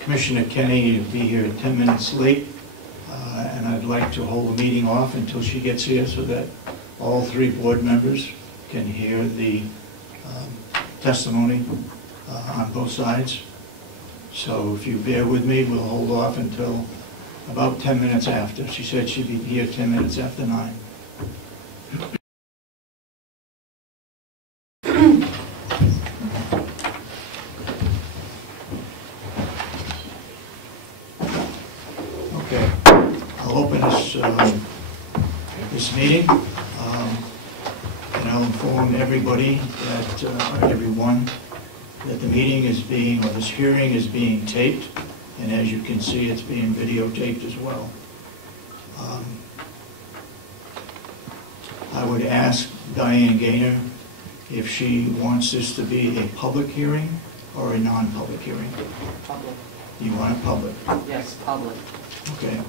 Commissioner Kenny to be here 10 minutes late, and I'd like to hold the meeting off until she gets here so that all 3 board members can hear the testimony on both sides. So if you bear with me, we'll hold off until about 10 minutes after. She said she'd be here 10 minutes after 9. Okay, I'll open this meeting, and I'll inform everybody that, everyone, that the meeting is being, or this hearing is being taped, and as you can see, it's being videotaped as well. I would ask Diane Gaynor if she wants this to be a public hearing or a non-public hearing. Public. You want it public? Yes, public. Okay.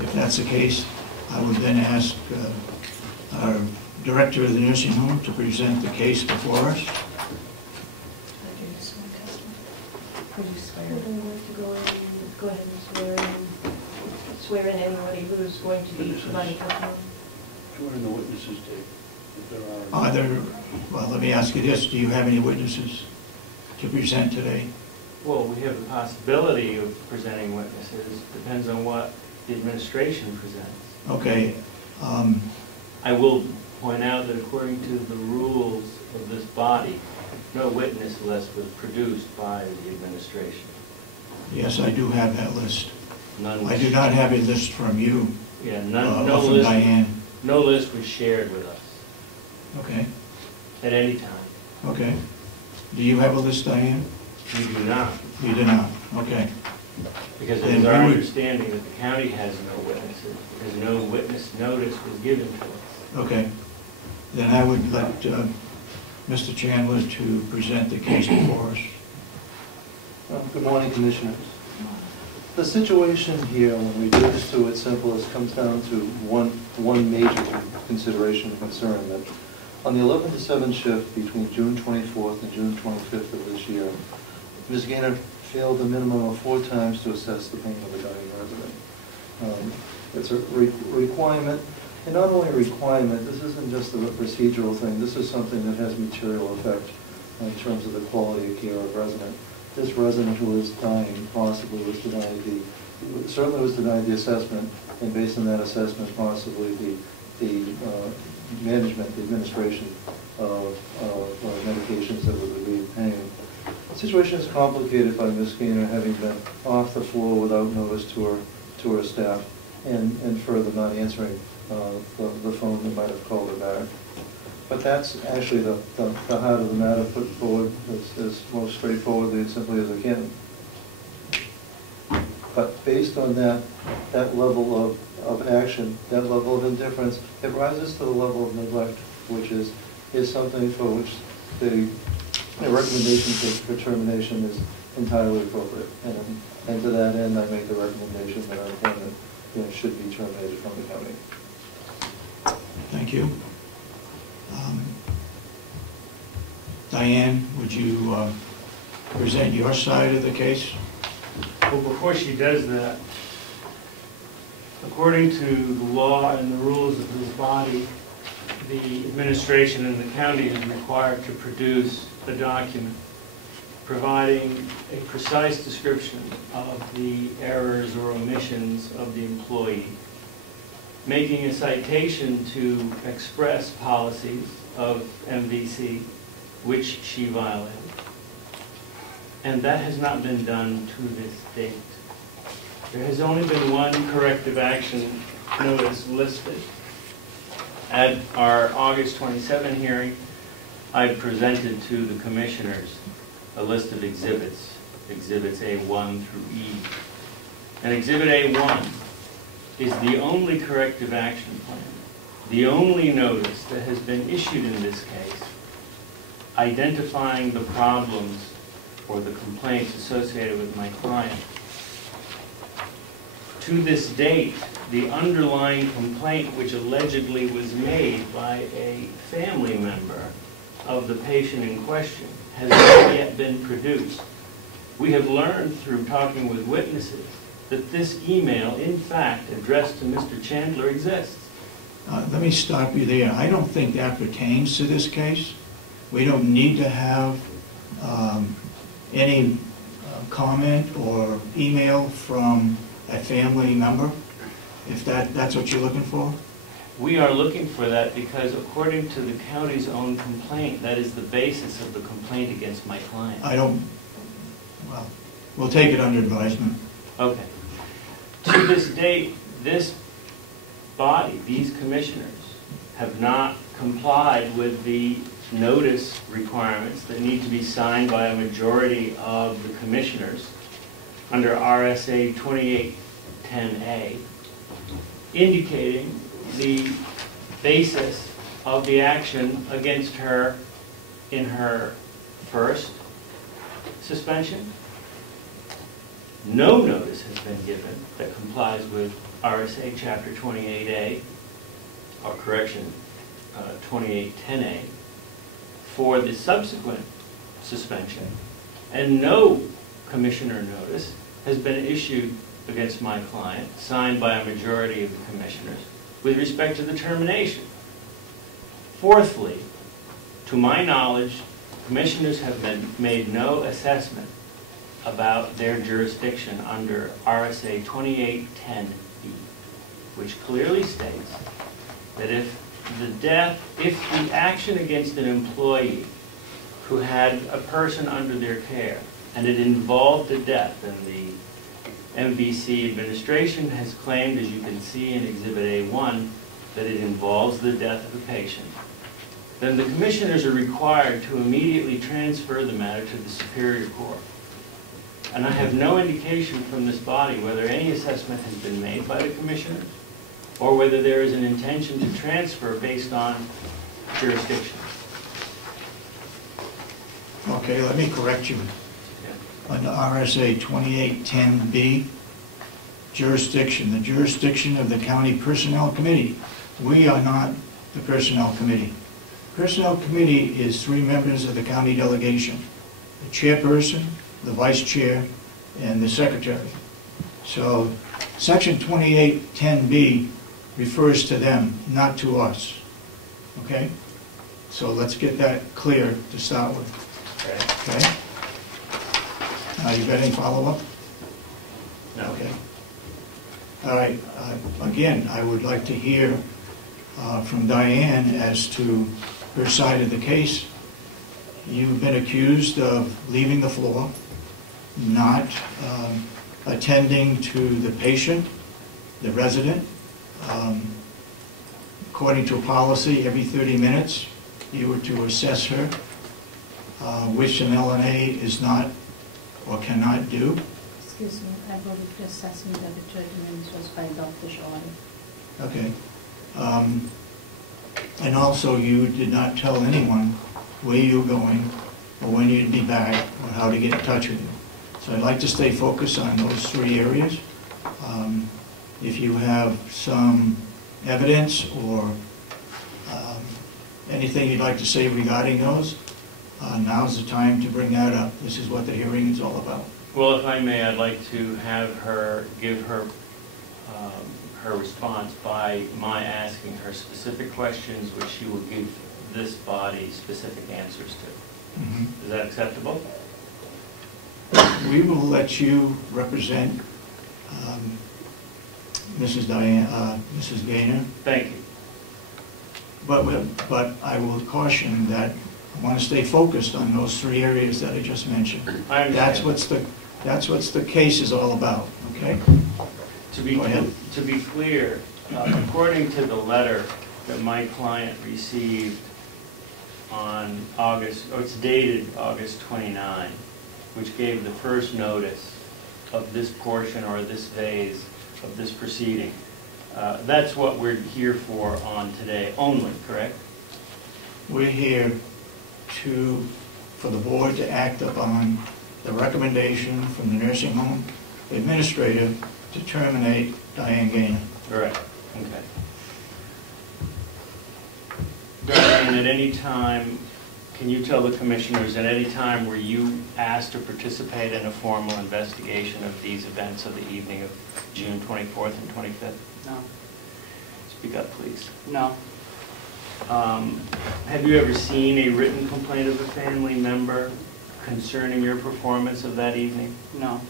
If that's the case, I would then ask our director of the nursing home to present the case before us. Could you swear? Would you like to go ahead and swear in anybody who's going to be providing testimony? Swear in the witnesses tape, if there Are there, well, let me ask you this, do you have any witnesses to present today? Well, we have the possibility of presenting witnesses. Depends on what the administration presents. Okay. I will point out that according to the rules of this body, no witness list was produced by the administration. Yes, I do have that list. None. I do not have a list from you. Yeah, none. No from list. Diane. No list was shared with us. Okay. At any time. Okay. Do you have a list, Diane? We do not. You do not. Okay. Because it is our understanding that the county has no witnesses, because no witness notice was given to us. Okay. Then I would let Mr. Chandler to present the case before us. Good morning, Commissioners. The situation here, when we reduce to its simplest, comes down to one major consideration and concern, that on the 11 to 7 shift between June 24th and June 25th of this year, Ms. Gaynor failed a minimum of 4 times to assess the pain of a dying resident. It's a requirement, and not only a requirement, this isn't just a procedural thing, this is something that has material effect in terms of the quality of care of resident. This resident who is dying possibly was denied certainly was denied the assessment, and based on that assessment, possibly the management, the administration of medications that would relieve pain. The situation is complicated by Ms. Gaynor having been off the floor without notice to her staff, and further not answering the phone that might have called her back. But that's actually the heart of the matter, put forward as most straightforwardly and simply as I can. But based on that level of action, that level of indifference, it rises to the level of neglect, which is something for which the recommendation for termination is entirely appropriate. And to that end, I make the recommendation that our employment should be terminated from the county. Thank you. Diane, would you present your side of the case? Well, before she does that, according to the law and the rules of this body, the administration and the county is required to produce a document providing a precise description of the errors or omissions of the employee, making a citation to express policies of MVC which she violated. And that has not been done to this date. There has only been one corrective action notice listed. At our August 27 hearing, I presented to the commissioners a list of exhibits, exhibits A1 through E. And exhibit A1 is the only corrective action plan, the only notice that has been issued in this case, identifying the problems or the complaints associated with my client. To this date, the underlying complaint, which allegedly was made by a family member, of the patient in question has not yet been produced. We have learned through talking with witnesses that this email, in fact, addressed to Mr. Chandler exists. Let me stop you there. I don't think that pertains to this case. We don't need to have any comment or email from a family member, if that's what you're looking for. We are looking for that because according to the county's own complaint, that is the basis of the complaint against my client. Well, we'll take it under advisement. Okay. To this date, this body, these commissioners, have not complied with the notice requirements that need to be signed by a majority of the commissioners under RSA 2810A, indicating the basis of the action against her in her first suspension. No notice has been given that complies with RSA Chapter 28A, or correction, 2810A, for the subsequent suspension, and no commissioner notice has been issued against my client, signed by a majority of the commissioners, with respect to the termination. Fourthly, to my knowledge, commissioners have made no assessment about their jurisdiction under RSA 2810E, which clearly states that if the action against an employee who had a person under their care and it involved a death, and the MVC administration has claimed, as you can see in Exhibit A1, that it involves the death of a patient, then the commissioners are required to immediately transfer the matter to the Superior Court. And I have no indication from this body whether any assessment has been made by the commissioners or whether there is an intention to transfer based on jurisdiction. Okay, let me correct you. Under RSA 2810B, jurisdiction, the jurisdiction of the County Personnel Committee. We are not the Personnel Committee. Personnel Committee is 3 members of the county delegation: the chairperson, the vice chair, and the secretary. So Section 2810B refers to them, not to us. Okay? So let's get that clear to start with. Okay? You got any follow-up? No. Okay. All right. Again, I would like to hear from Diane as to her side of the case. You've been accused of leaving the floor, not attending to the patient, the resident. According to a policy, every 30 minutes you were to assess her, which an LNA is not or cannot do. Excuse me, I believe the assessment of the judgment was by Dr. Shawty. Okay. And also you did not tell anyone where you were going or when you'd be back or how to get in touch with you. So I'd like to stay focused on those 3 areas. If you have some evidence or anything you'd like to say regarding those, now's the time to bring that up. This is what the hearing is all about. Well, if I may, I'd like to have her give her response by my asking her specific questions, which she will give this body specific answers to. Mm-hmm. Is that acceptable? We will let you represent Mrs. Gaynor. Thank you. But I will caution that I want to stay focused on those 3 areas that I just mentioned. I understand. That's what the case is all about, okay? To be clear, according to the letter that my client received on it's dated August 29, which gave the first notice of this portion or this phase of this proceeding. That's what we're here for on today only, correct? We're here for the board to act upon the recommendation from the nursing home administrator to terminate Diane Gaynor. Correct. Okay. Diane, at any time can you tell the commissioners at any time were you asked to participate in a formal investigation of these events of the evening of June 24th and 25th? No. Speak up, please. No. Have you ever seen a written complaint of a family member concerning your performance of that evening? No.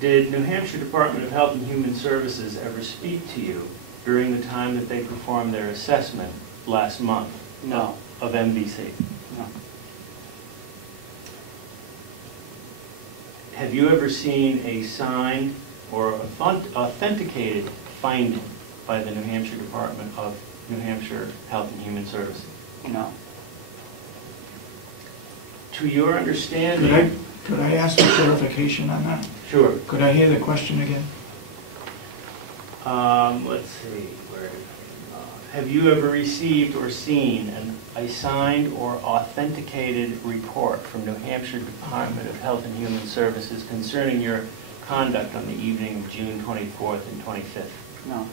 Did New Hampshire Department of Health and Human Services ever speak to you during the time that they performed their assessment last month? No. Of MBC? No. Have you ever seen a signed or authenticated finding by the New Hampshire Department of New Hampshire Health and Human Services? No. To your understanding... Could I ask for clarification on that? Sure. Could I hear the question again? Let's see. Have you ever received or seen a signed or authenticated report from New Hampshire Department of Health and Human Services concerning your conduct on the evening of June 24th and 25th? No.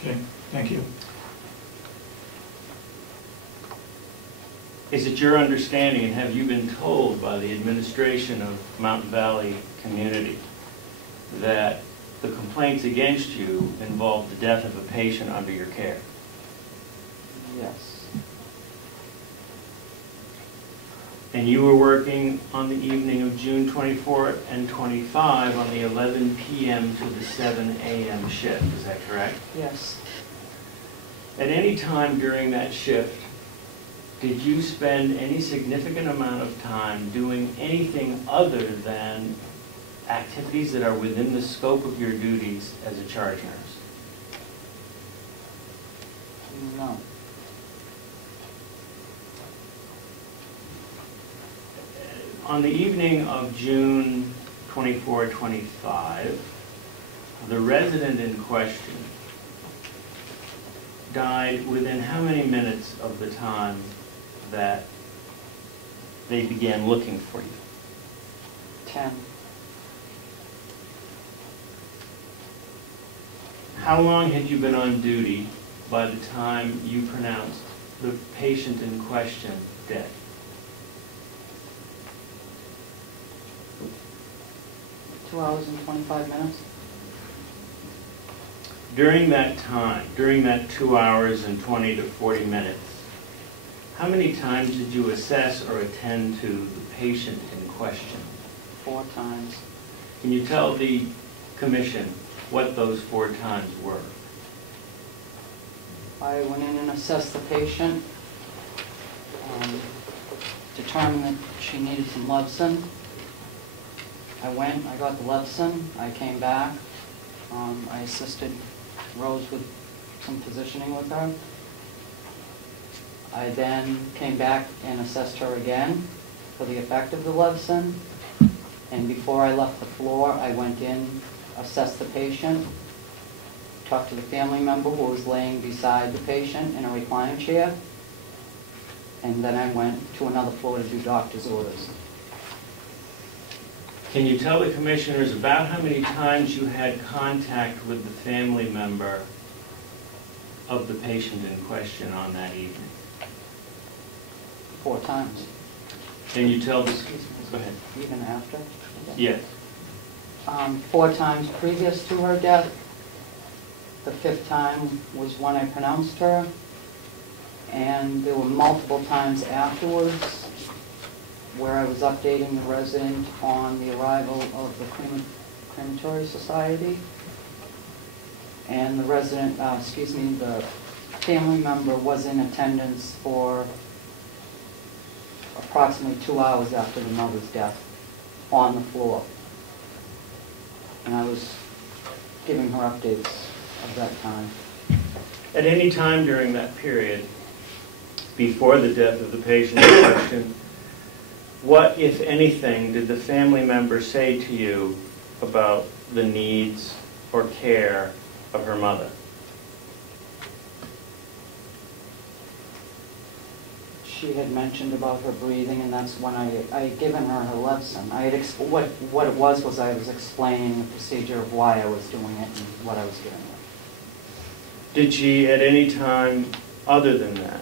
Okay, thank you. Is it your understanding, and have you been told by the administration of Mountain Valley Community that the complaints against you involved the death of a patient under your care? Yes. And you were working on the evening of June 24 and 25 on the 11 p.m. to the 7 a.m. shift, is that correct? Yes. At any time during that shift, did you spend any significant amount of time doing anything other than activities that are within the scope of your duties as a charge nurse? No. On the evening of June 24-25, the resident in question died within how many minutes of the time that they began looking for you? 10. How long had you been on duty by the time you pronounced the patient in question dead? 2 hours and 25 minutes. During that time, during that 2 hours and 20 to 40 minutes, how many times did you assess or attend to the patient in question? 4 times. Can you tell the commission what those 4 times were? I went in and assessed the patient, determined that she needed some Levsin. I went, I got the Levsin, I came back, I assisted Rose with some positioning with her. I then came back and assessed her again for the effect of the Levsin. And before I left the floor, I went in, assessed the patient, talked to the family member who was laying beside the patient in a recliner chair, and then I went to another floor to do doctor's orders. Can you tell the commissioners about how many times you had contact with the family member of the patient in question on that evening? 4 times. Can you tell the... Excuse me. Go ahead. Even after? Yes. 4 times previous to her death. The 5th time was when I pronounced her. And there were multiple times afterwards where I was updating the resident on the arrival of the crematory society. And the resident, the family member was in attendance for approximately 2 hours after the mother's death on the floor. And I was giving her updates of that time. At any time during that period, before the death of the patient in question, what, if anything, did the family member say to you about the needs or care of her mother? She had mentioned about her breathing, and that's when I had given her her Levsin. What it was I was explaining the procedure of why I was doing it and what I was giving her. Did she at any time other than that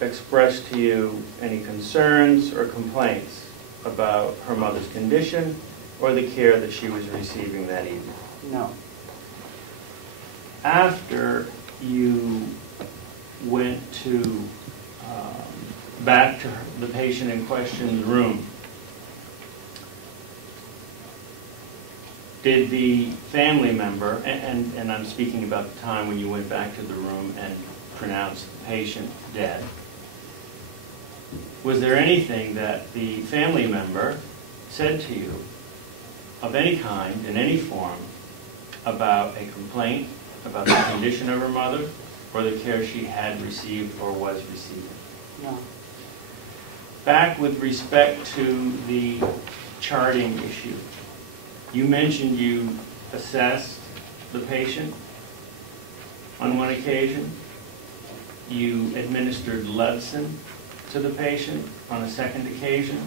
express to you any concerns or complaints about her mother's condition or the care that she was receiving that evening? No. After you went to back to the patient in question's room, did the family member, and I'm speaking about the time when you went back to the room and pronounced the patient dead, was there anything that the family member said to you of any kind, in any form, about a complaint, about the condition of her mother, or the care she had received or was receiving? No. Back with respect to the charting issue, you mentioned you assessed the patient on one occasion. You administered Levsin to the patient on a second occasion.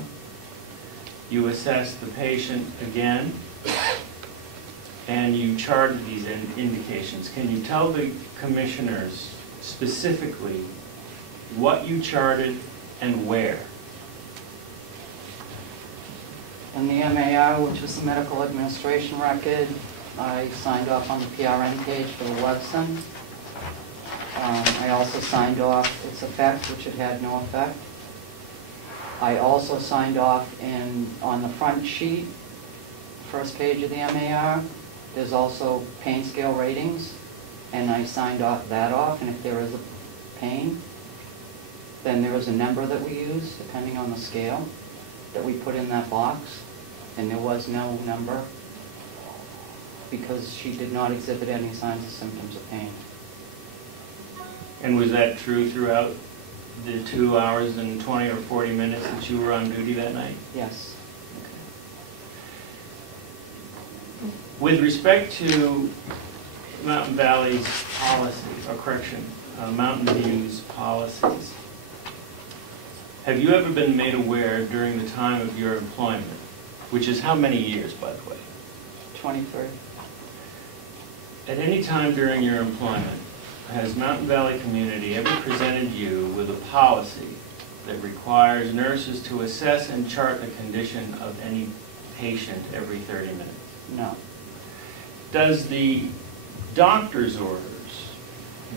You assessed the patient again, and you charted these indications. Can you tell the commissioners specifically what you charted and where? In the MAR, which was the medical administration record, I signed off on the PRN page for the Levsin. I also signed off its effect, which it had no effect. I also signed off on the front sheet, first page of the MAR. There's also pain scale ratings, and I signed that off, and if there is a pain, then there is a number that we use, depending on the scale, that we put in that box, and there was no number because she did not exhibit any signs or symptoms of pain. And was that true throughout the 2 hours and 20 or 40 minutes that you were on duty that night? Yes. With respect to Mountain Valley's policy, or correction, Mountain View's policies, have you ever been made aware during the time of your employment, which is how many years, by the way? 23. At any time during your employment, has Mountain Valley Community ever presented you with a policy that requires nurses to assess and chart the condition of any patient every 30 minutes? No. Does the doctor's orders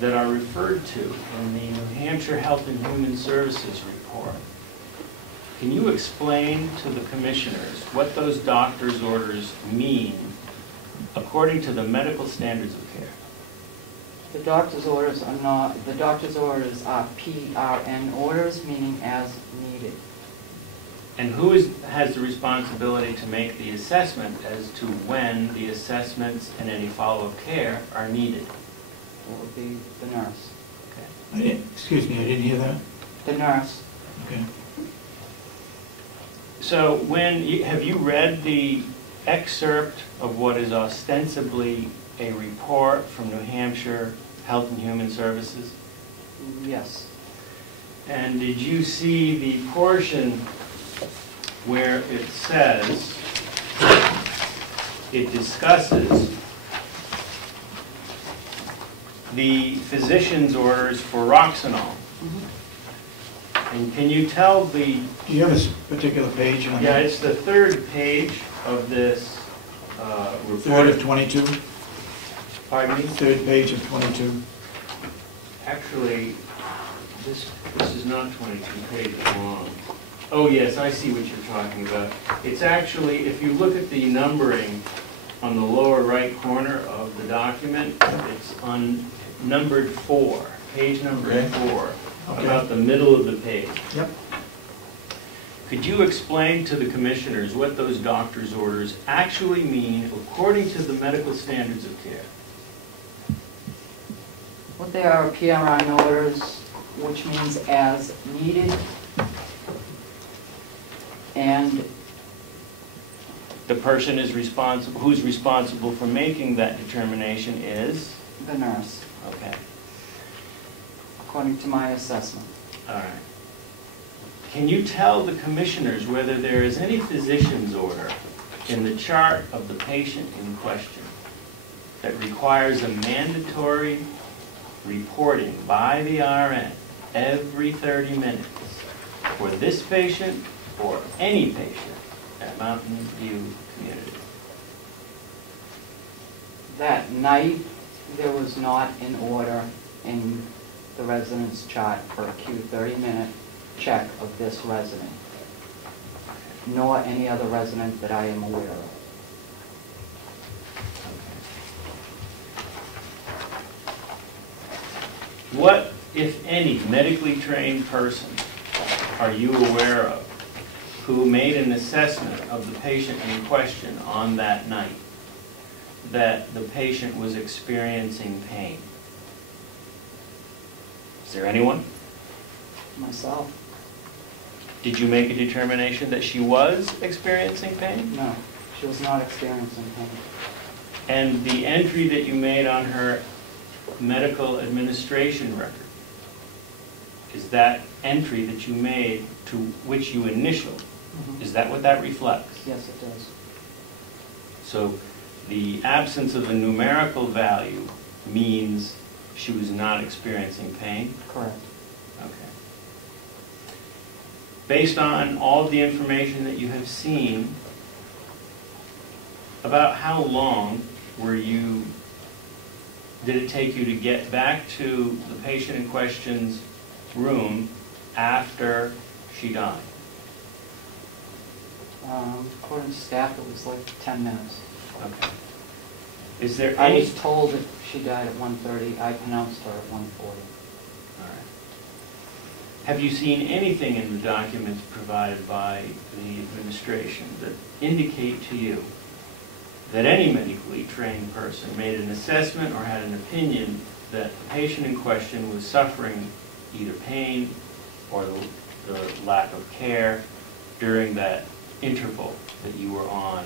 that are referred to in the New Hampshire Health and Human Services report, can you explain to the commissioners what those doctor's orders mean according to the medical standards of care? The doctor's orders are not, the doctor's orders are PRN orders, meaning as needed. And who has the responsibility to make the assessment as to when the assessments and any follow-up care are needed? It would be the nurse. Okay. Excuse me, I didn't hear that? The nurse. Okay. So have you read the excerpt of what is ostensibly a report from New Hampshire Health and Human Services? Yes. And did you see the portion where it says, it discusses the physician's orders for Roxanol? And can you tell the... Do you have a particular page on Yeah, that? it's the third page of this report. Third of 22? Pardon me? Third page of 22. Actually, this is not 22 pages long. Oh yes, I see what you're talking about. It's actually, if you look at the numbering on the lower right corner of the document, it's on numbered 4, page number Okay. 4, Okay. about the middle of the page. Yep. Could you explain to the commissioners what those doctor's orders actually mean according to the medical standards of care? What they are PRN orders, which means as needed, and The person is responsible, who's responsible for making that determination is? the nurse, Okay, according to my assessment. all right. Can you tell the commissioners whether there is any physician's order in the chart of the patient in question that requires a mandatory reporting by the RN every 30 minutes for this patient or any patient at Mountain View Community? That night, there was not an order in the residence chart for a Q30-minute check of this resident, nor any other resident that I am aware of. What, if any, medically trained person are you aware of who made an assessment of the patient in question on that night that the patient was experiencing pain? Is there anyone? Myself? Did you make a determination that she was experiencing pain? No, she was not experiencing pain. And the entry that you made on her medical administration record, is that entry that you made to which you initialed, is that what that reflects? Yes, it does. So the absence of a numerical value means she was not experiencing pain? Correct. Okay. Based on all of the information that you have seen, about how long did it take you to get back to the patient in question's room after she died? According to staff, it was like 10 minutes. Okay. Is there I any... was told that she died at 1:30. I pronounced her at 1:40. All right. Have you seen anything in the documents provided by the administration that indicate to you that any medically trained person made an assessment or had an opinion that the patient in question was suffering either pain or the lack of care during that interval that you were on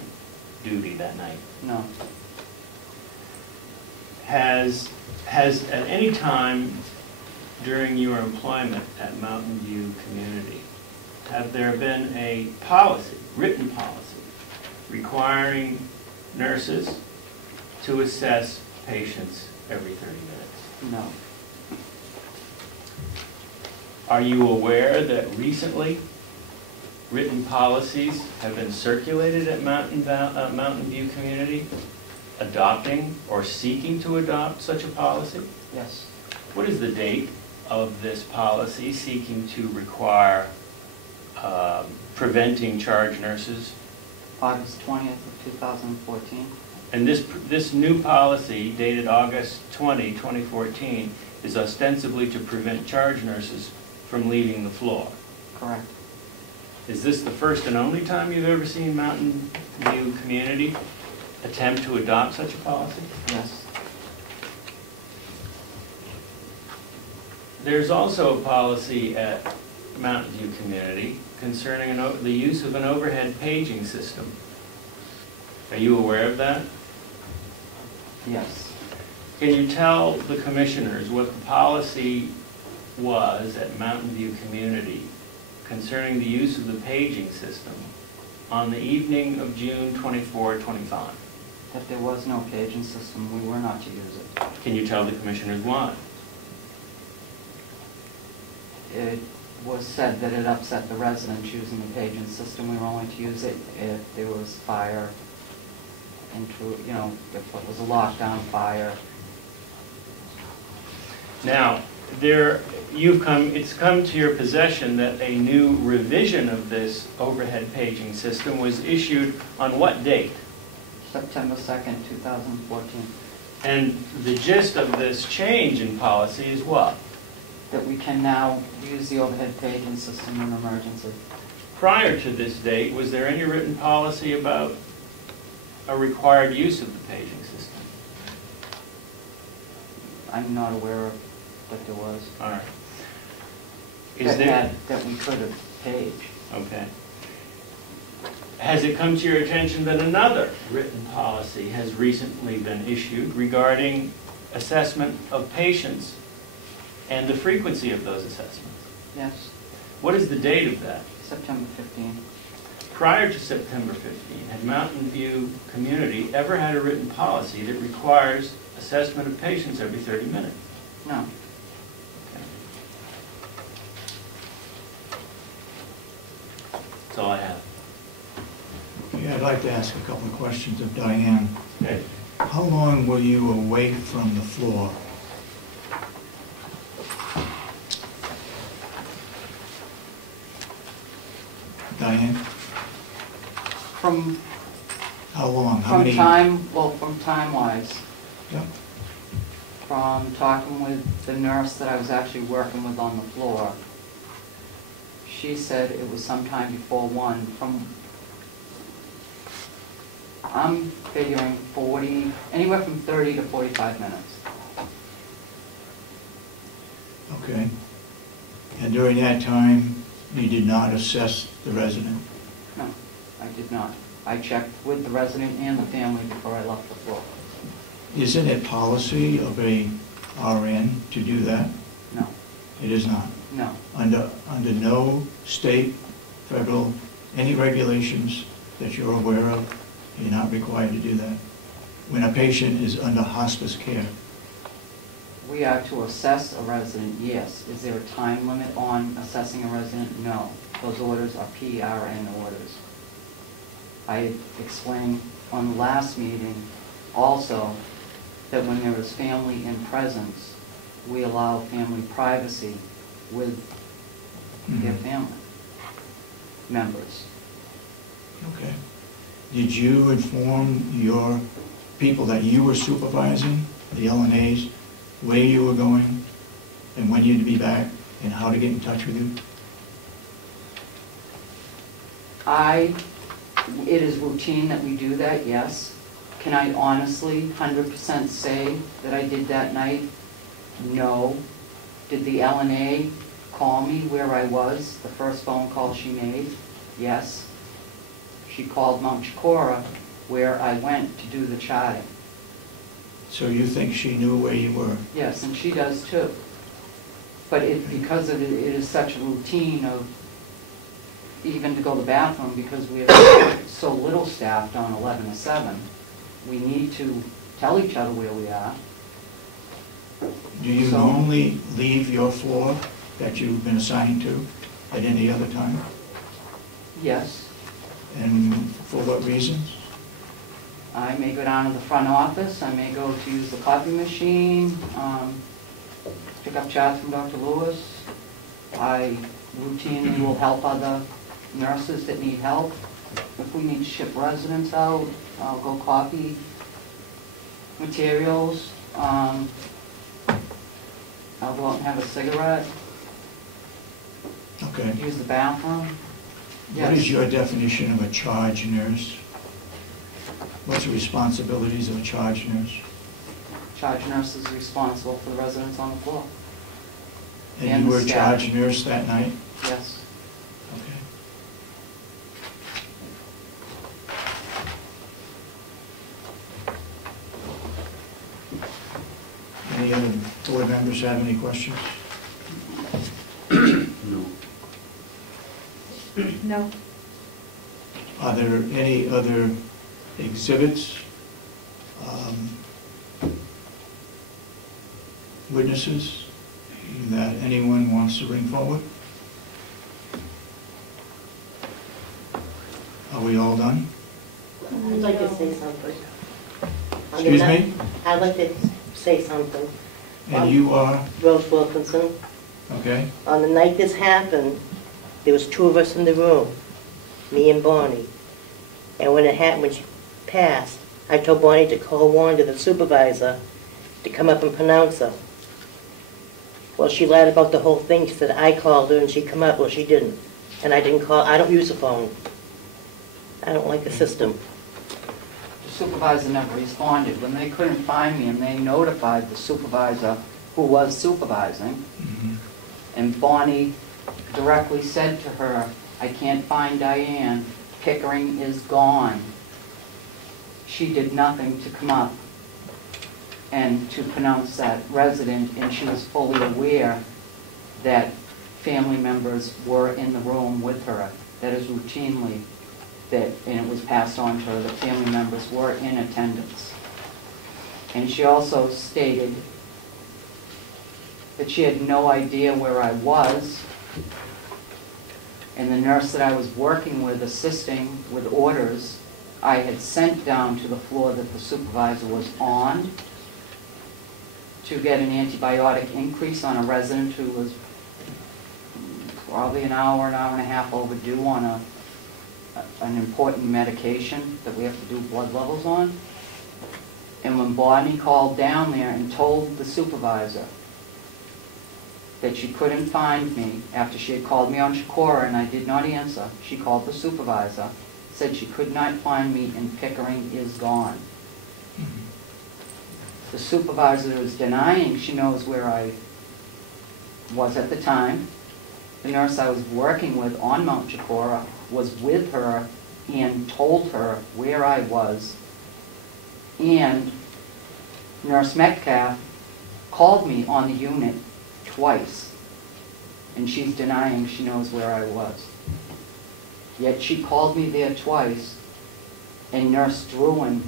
duty that night? No. Has at any time during your employment at Mountain View Community, have there been a policy, written policy, requiring nurses to assess patients every 30 minutes? No. Are you aware that recently written policies have been circulated at Mountain View Community adopting or seeking to adopt such a policy? Yes. What is the date of this policy seeking to require preventing charge nurses? August 20th of 2014. And this new policy, dated August 20, 2014, is ostensibly to prevent charge nurses from leaving the floor. Correct. Is this the first and only time you've ever seen Mountain View Community attempt to adopt such a policy? Yes. There's also a policy at Mountain View Community concerning the use of an overhead paging system. Are you aware of that? Yes. Can you tell the commissioners what the policy was at Mountain View Community concerning the use of the paging system on the evening of June 24, 25? That there was no paging system, we were not to use it. Can you tell the commissioners why? It was said that it upset the residents using the paging system. We were only to use it if there was fire, if it was a lockdown fire. Now, it's come to your possession that a new revision of this overhead paging system was issued on what date? September 2nd, 2014. And the gist of this change in policy is what? That we can now use the overhead paging system in emergency. Prior to this date, was there any written policy about a required use of the paging system? I'm not aware of that there was. All right. That we could have paged. Okay. Has it come to your attention that another written policy has recently been issued regarding assessment of patients and the frequency of those assessments? Yes. What is the date of that? September 15. Prior to September 15, had Mountain View Community ever had a written policy that requires assessment of patients every 30 minutes? No. Okay. That's all I have. Okay, I'd like to ask a couple of questions of Diane. Okay. How long were you away from the floor? Diane, From, how long? How from many? from time-wise, Yeah. from talking with the nurse that I was actually working with on the floor, she said it was sometime before 1. I'm figuring 40, anywhere from 30 to 45 minutes. Okay. And during that time, you did not assess the resident? No, I did not. I checked with the resident and the family before I left the floor. Isn't it policy of a RN to do that? No, It is not. no. Under no state, federal, any regulations that you're aware of, you're not required to do that. When a patient is under hospice care, We are to assess a resident, yes. Is there a time limit on assessing a resident? No. Those orders are PRN orders. I explained on the last meeting also that when there is family in presence, we allow family privacy with their family members. okay. Did you inform your people that you were supervising, the LNAs, where you were going and when you'd be back and how to get in touch with you? It is routine that we do that, yes. Can I honestly 100% say that I did that night? No. Did the LNA call me where I was, the first phone call she made? Yes. She called Mount Chicora where I went to do the charting. So you think she knew where you were? Yes, and she does too. But because it is such a routine of even to go to the bathroom, because we have so little staffed on 11 to 7, we need to tell each other where we are. Do you So- normally leave your floor that you've been assigned to at any other time? Yes, And for what reasons? I may go down to the front office, I may go to use the copy machine, pick up charts from Dr. Lewis. I routinely will help other nurses that need help. If we need to ship residents out, I'll go copy materials. I'll go out and have a cigarette, Okay. use the bathroom. What is Yes. your definition of a charge nurse? What's the responsibilities of a charge nurse? Charge nurse is responsible for the residents on the floor. And And you the were a staff. charge nurse that night? Yes. Okay. Any other board members have any questions? No. No. Are there any other exhibits, witnesses that anyone wants to bring forward? Are we all done? I'd like to say something. Excuse me? I'd like to say something. And you are, Rose Wilkinson. okay? On the night this happened, there was 2 of us in the room, me and Bonnie. And when it happened, when she passed, I told Bonnie to call Wanda, the supervisor, to come up and pronounce her. Well, she lied about the whole thing. She said I called her and she'd come up. Well, she didn't. And I didn't call. I don't use the phone. I don't like the system. The supervisor never responded. When they couldn't find me and they notified the supervisor who was supervising, Mhm. and Bonnie directly said to her, I can't find Diane, Pickering is gone. She did nothing to come up and to pronounce that resident, and she was fully aware that family members were in the room with her. That is routinely, and it was passed on to her, that family members were in attendance. And she also stated that she had no idea where I was, And the nurse that I was working with, assisting with orders, I had sent down to the floor that the supervisor was on to get an antibiotic increase on a resident who was probably an hour and a half overdue on an important medication that we have to do blood levels on. And when Bonnie called down there and told the supervisor that she couldn't find me, after she had called me on Shakora and I did not answer, she called the supervisor, said she could not find me and Pickering is gone. The supervisor is denying she knows where I was at the time. The nurse I was working with on Mount Chikora was with her and told her where I was. And Nurse Metcalf called me on the unit twice, and she's denying she knows where I was. Yet she called me there twice, and Nurse Druin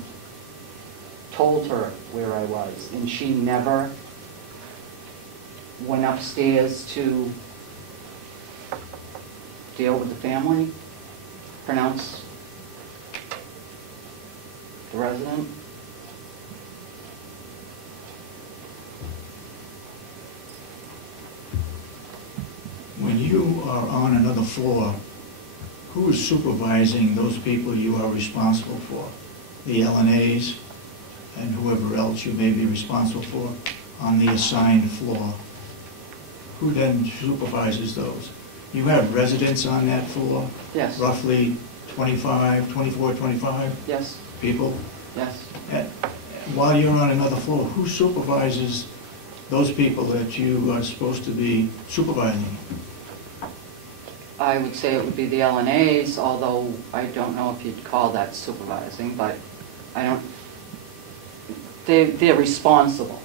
told her where I was, and she never went upstairs to deal with the family, pronounce the resident. When you are on another floor, who is supervising those people you are responsible for? The LNAs and whoever else you may be responsible for on the assigned floor. Who then supervises those? You have residents on that floor? Yes. Roughly 24, 25 Yes. people? Yes. And while you're on another floor, who supervises those people that you are supposed to be supervising? I would say it would be the LNAs, although I don't know if you'd call that supervising, but I don't, they're responsible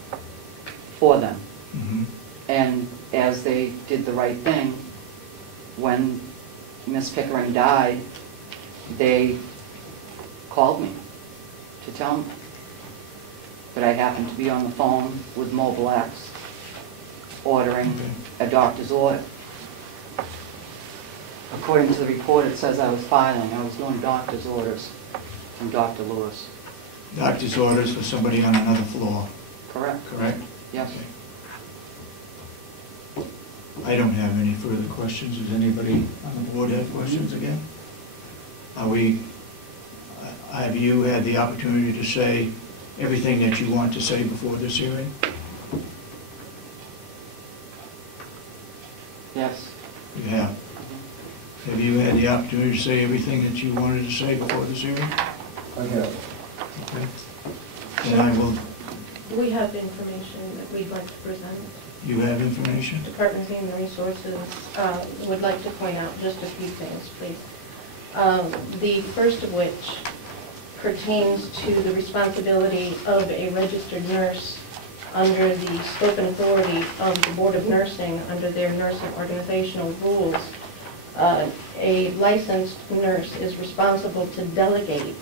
for them. Mm-hmm. And as they did the right thing, when Miss Pickering died, they called me to tell me. But I happened to be on the phone with Mobile X ordering a doctor's order. According to the report, it says I was filing. I was doing doctor's orders from Dr. Lewis. Doctor's orders for somebody on another floor, Correct? correct? Yes. Okay. I don't have any further questions. Does anybody on the board have questions again? Have you had the opportunity to say everything that you want to say before this hearing? Yes. You have. Have you had the opportunity to say everything that you wanted to say before this hearing? I have. Okay. Then I will, We have information that we'd like to present. you have information? Department of Human Resources would like to point out just a few things, please. The first of which pertains to the responsibility of a registered nurse under the scope and authority of the Board of Nursing under their nursing organizational rules. A licensed nurse is responsible to delegate.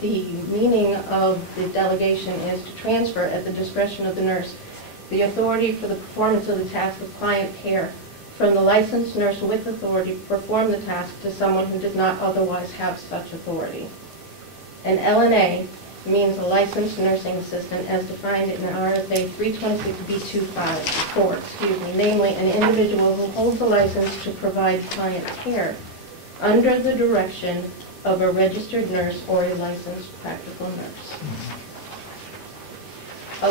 The meaning of the delegation is to transfer at the discretion of the nurse the authority for the performance of the task of client care from the licensed nurse with authority to perform the task to someone who does not otherwise have such authority. An LNA means a licensed nursing assistant as defined in RSA 326B24, namely an individual who holds a license to provide client care under the direction of a registered nurse or a licensed practical nurse. A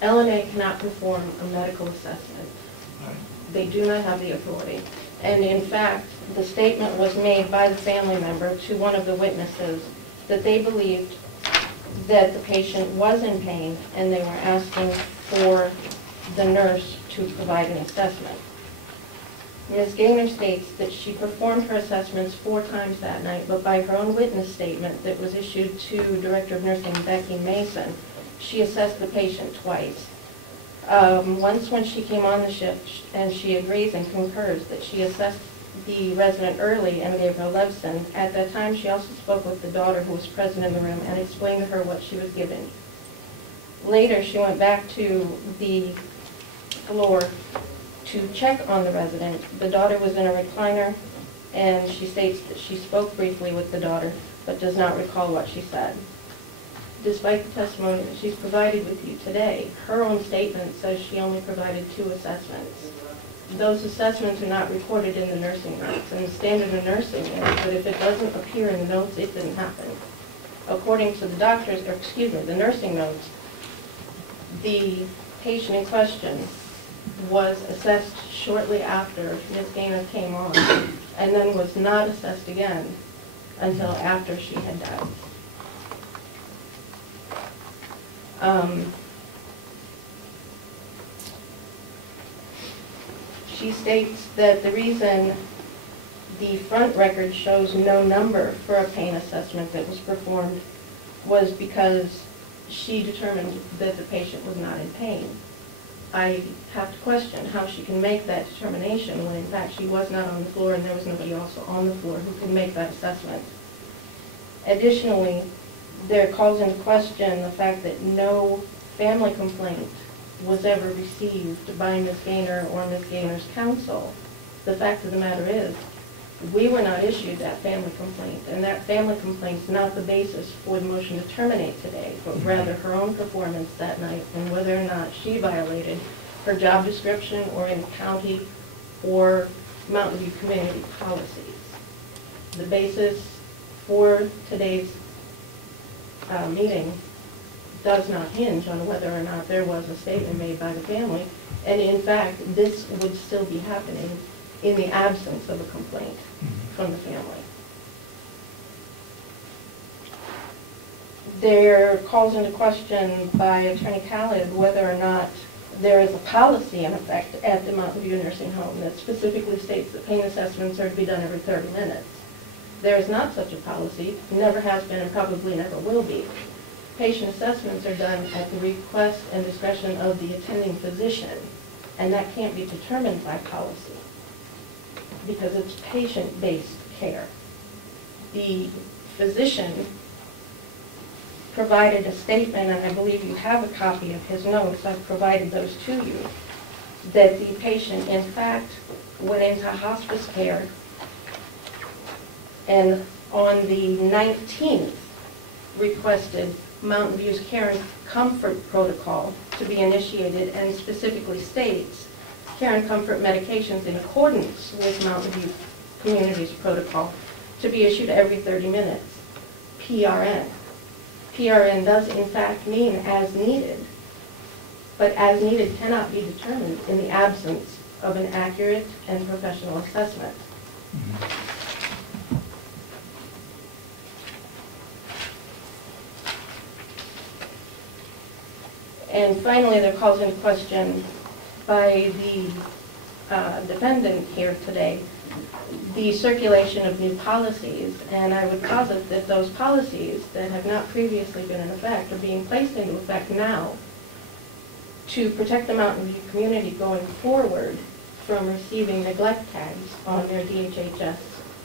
LNA cannot perform a medical assessment. They do not have the authority. And in fact, the statement was made by the family member to one of the witnesses that they believed that the patient was in pain and they were asking for the nurse to provide an assessment. Ms. Gaynor states that she performed her assessments 4 times that night, but by her own witness statement that was issued to Director of Nursing Becky Mason, she assessed the patient twice. Once when she came on the shift, and she agrees and concurs that she assessed the resident early and gave her Levsin. At that time, she also spoke with the daughter who was present in the room and explained to her what she was given. Later, she went back to the floor to check on the resident. The daughter was in a recliner, and she states that she spoke briefly with the daughter, but does not recall what she said. Despite the testimony that she's provided with you today, her own statement says she only provided 2 assessments. Those assessments are not recorded in the nursing notes, and the standard of nursing is that if it doesn't appear in the notes, it didn't happen. According to the the nursing notes, the patient in question was assessed shortly after Ms. Gaynor came on, and then was not assessed again until after she had died. She states that the reason the front record shows no number for a pain assessment that was performed was because she determined that the patient was not in pain. I have to question how she can make that determination when in fact she was not on the floor and there was nobody else on the floor who can make that assessment. Additionally, there calls into question the fact that no family complaint was ever received by Ms. Gaynor or Ms. Gaynor's counsel. The fact of the matter is, we were not issued that family complaint, and that family complaint is not the basis for the motion to terminate today, but rather her own performance that night and whether or not she violated her job description or in county or Mountain View community policies. The basis for today's meeting does not hinge on whether or not there was a statement made by the family, and in fact, this would still be happening in the absence of a complaint from the family. There calls into question by Attorney Khaled whether or not there is a policy in effect at the Mountain View Nursing Home that specifically states that pain assessments are to be done every 30 minutes. There is not such a policy, never has been and probably never will be. Patient assessments are done at the request and discretion of the attending physician, and that can't be determined by policy because it's patient-based care. The physician provided a statement, and I believe you have a copy of his notes, I've provided those to you, that the patient in fact went into hospice care and on the 19th requested Mountain View's Care and Comfort Protocol to be initiated, and specifically states care and comfort medications in accordance with Mountain View Community's protocol to be issued every 30 minutes, PRN. PRN does in fact mean as needed, but as needed cannot be determined in the absence of an accurate and professional assessment. And finally, there calls into question by the defendant here today the circulation of new policies, and I would posit that those policies that have not previously been in effect are being placed into effect now to protect the Mountain View community going forward from receiving neglect tags on their DHHS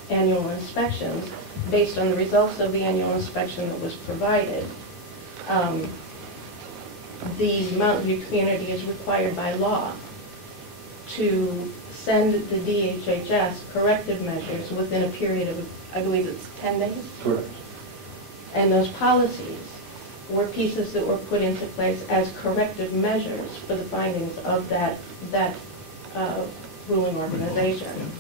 annual inspections based on the results of the annual inspection that was provided. The Mountain View community is required by law to send the DHHS corrective measures within a period of, I believe it's 10 days? Correct. And those policies were pieces that were put into place as corrective measures for the findings of that ruling organization.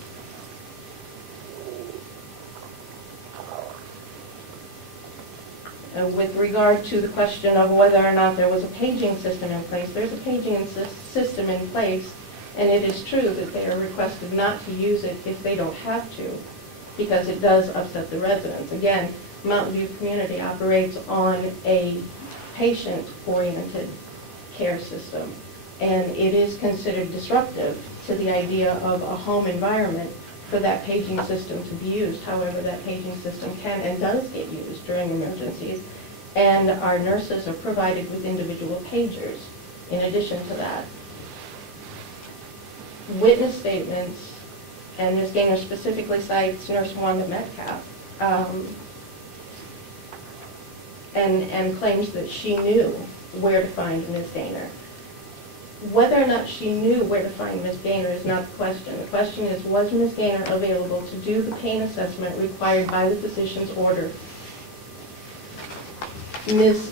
With regard to the question of whether or not there was a paging system in place, there's a paging system in place, and it is true that they are requested not to use it if they don't have to, because it does upset the residents. Again, Mountain View community operates on a patient-oriented care system, and it is considered disruptive to the idea of a home environment for that paging system to be used. However, that paging system can and does get used during emergencies, and our nurses are provided with individual pagers in addition to that. Witness statements, and Ms. Gaynor specifically cites Nurse Wanda Metcalf, and claims that she knew where to find Ms. Gaynor. Whether or not she knew where to find Ms. Gaynor is not the question. The question is, was Ms. Gaynor available to do the pain assessment required by the physician's order? Ms.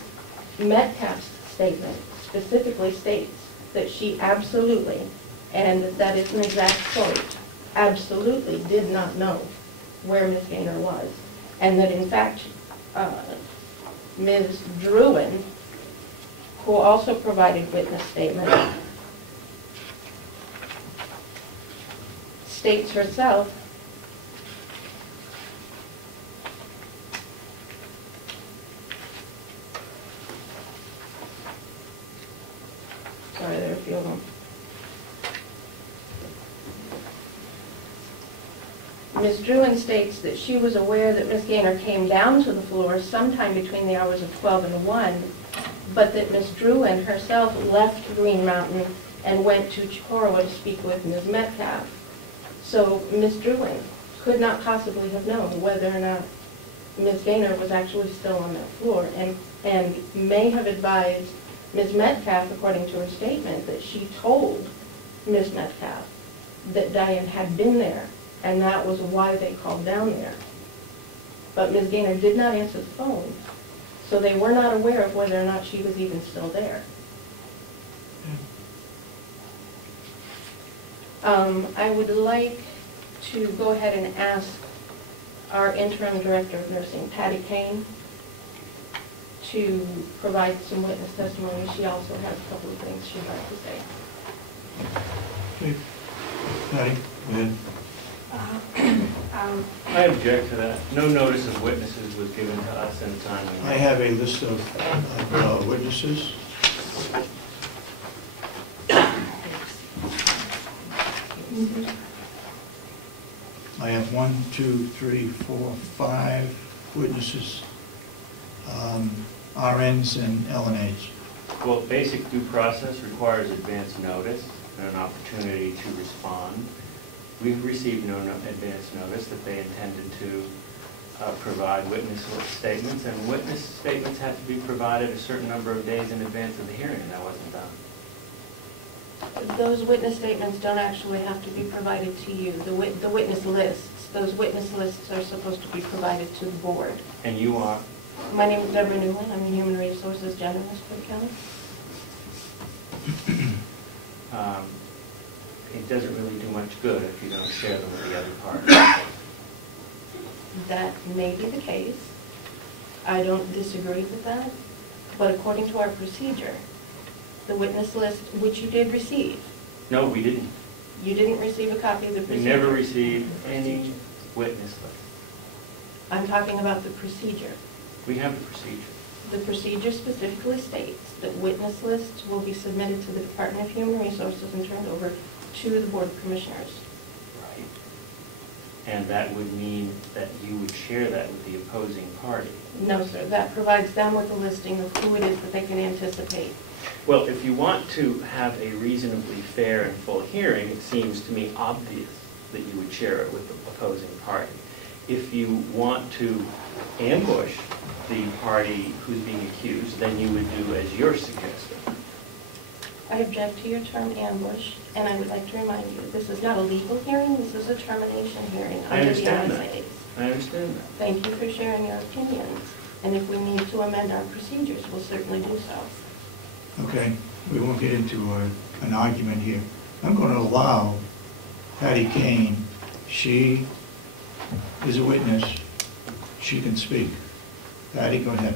Metcalf's statement specifically states that she absolutely, and that is an exact quote, absolutely did not know where Ms. Gaynor was. And that in fact, Ms. Druin, who also provided witness statement, states herself sorry, there are a few of them. Ms. Druin states that she was aware that Ms. Gaynor came down to the floor sometime between the hours of 12 and 1, but that Ms. Druin herself left Green Mountain and went to Comeau to speak with Ms. Metcalf. So Ms. Druin could not possibly have known whether or not Ms. Gaynor was actually still on that floor, and may have advised Ms. Metcalf, according to her statement, that she told Ms. Metcalf that Diane had been there, and that was why they called down there. But Ms. Gaynor did not answer the phone, so they were not aware of whether or not she was even still there. I would like to go ahead and ask our interim director of nursing, Patty Kane, to provide some witness testimony. She also has a couple of things she'd like to say. Okay. Patty, go ahead. I object to that. No notice of witnesses was given to us in a timely manner. I have a list of witnesses. I have 1, 2, 3, 4, 5 witnesses, RNs and LNAs. Well, basic due process requires advance notice and an opportunity to respond. We've received no advance notice that they intended to provide witness statements, and witness statements have to be provided a certain number of days in advance of the hearing, and that wasn't done. Those witness statements don't actually have to be provided to you. The witness lists, those witness lists are supposed to be provided to the board. And you are? My name is Deborah Newland. I'm the Human Resources Generalist for the county. It doesn't really do much good if you don't share them with the other party. That may be the case. I don't disagree with that. But according to our procedure, the witness list, which you did receive. No, we didn't. You didn't receive a copy of the We procedure? never received any witness list. I'm talking about the procedure. We have the procedure. The procedure specifically states that witness lists will be submitted to the Department of Human Resources and turned over to the Board of Commissioners. Right. And that would mean that you would share that with the opposing party. No, sir. That provides them with a listing of who it is that they can anticipate. Well, if you want to have a reasonably fair and full hearing, it seems to me obvious that you would share it with the opposing party. If you want to ambush the party who's being accused, then you would do as you're suggesting. I object to your term ambush, and I would like to remind you, this is not a legal hearing, this is a termination hearing I under the understand that. RSAs. I understand that. Thank you for sharing your opinions, and if we need to amend our procedures, we'll certainly do so. Okay, we won't get into an argument here. I'm going to allow Patty Kane, she is a witness, she can speak. Patty, go ahead.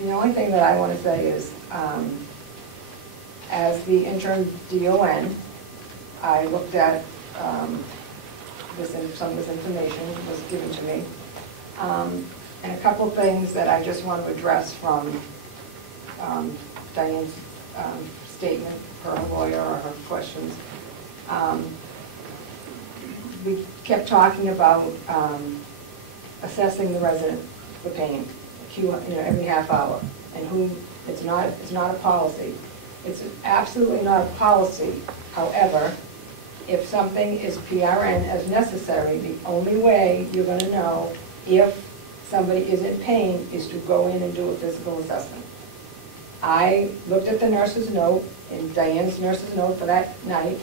The only thing that I want to say is, as the interim DON, I looked at some of this information was given to me, and a couple of things that I just want to address from Diane's statement, her lawyer, or her questions. We kept talking about assessing the resident for pain, every half hour, and whom it's not a policy. It's absolutely not a policy. However, if something is PRN as necessary, the only way you're going to know if somebody is in pain is to go in and do a physical assessment. I looked at the nurse's note, in Diane's nurse's note for that night,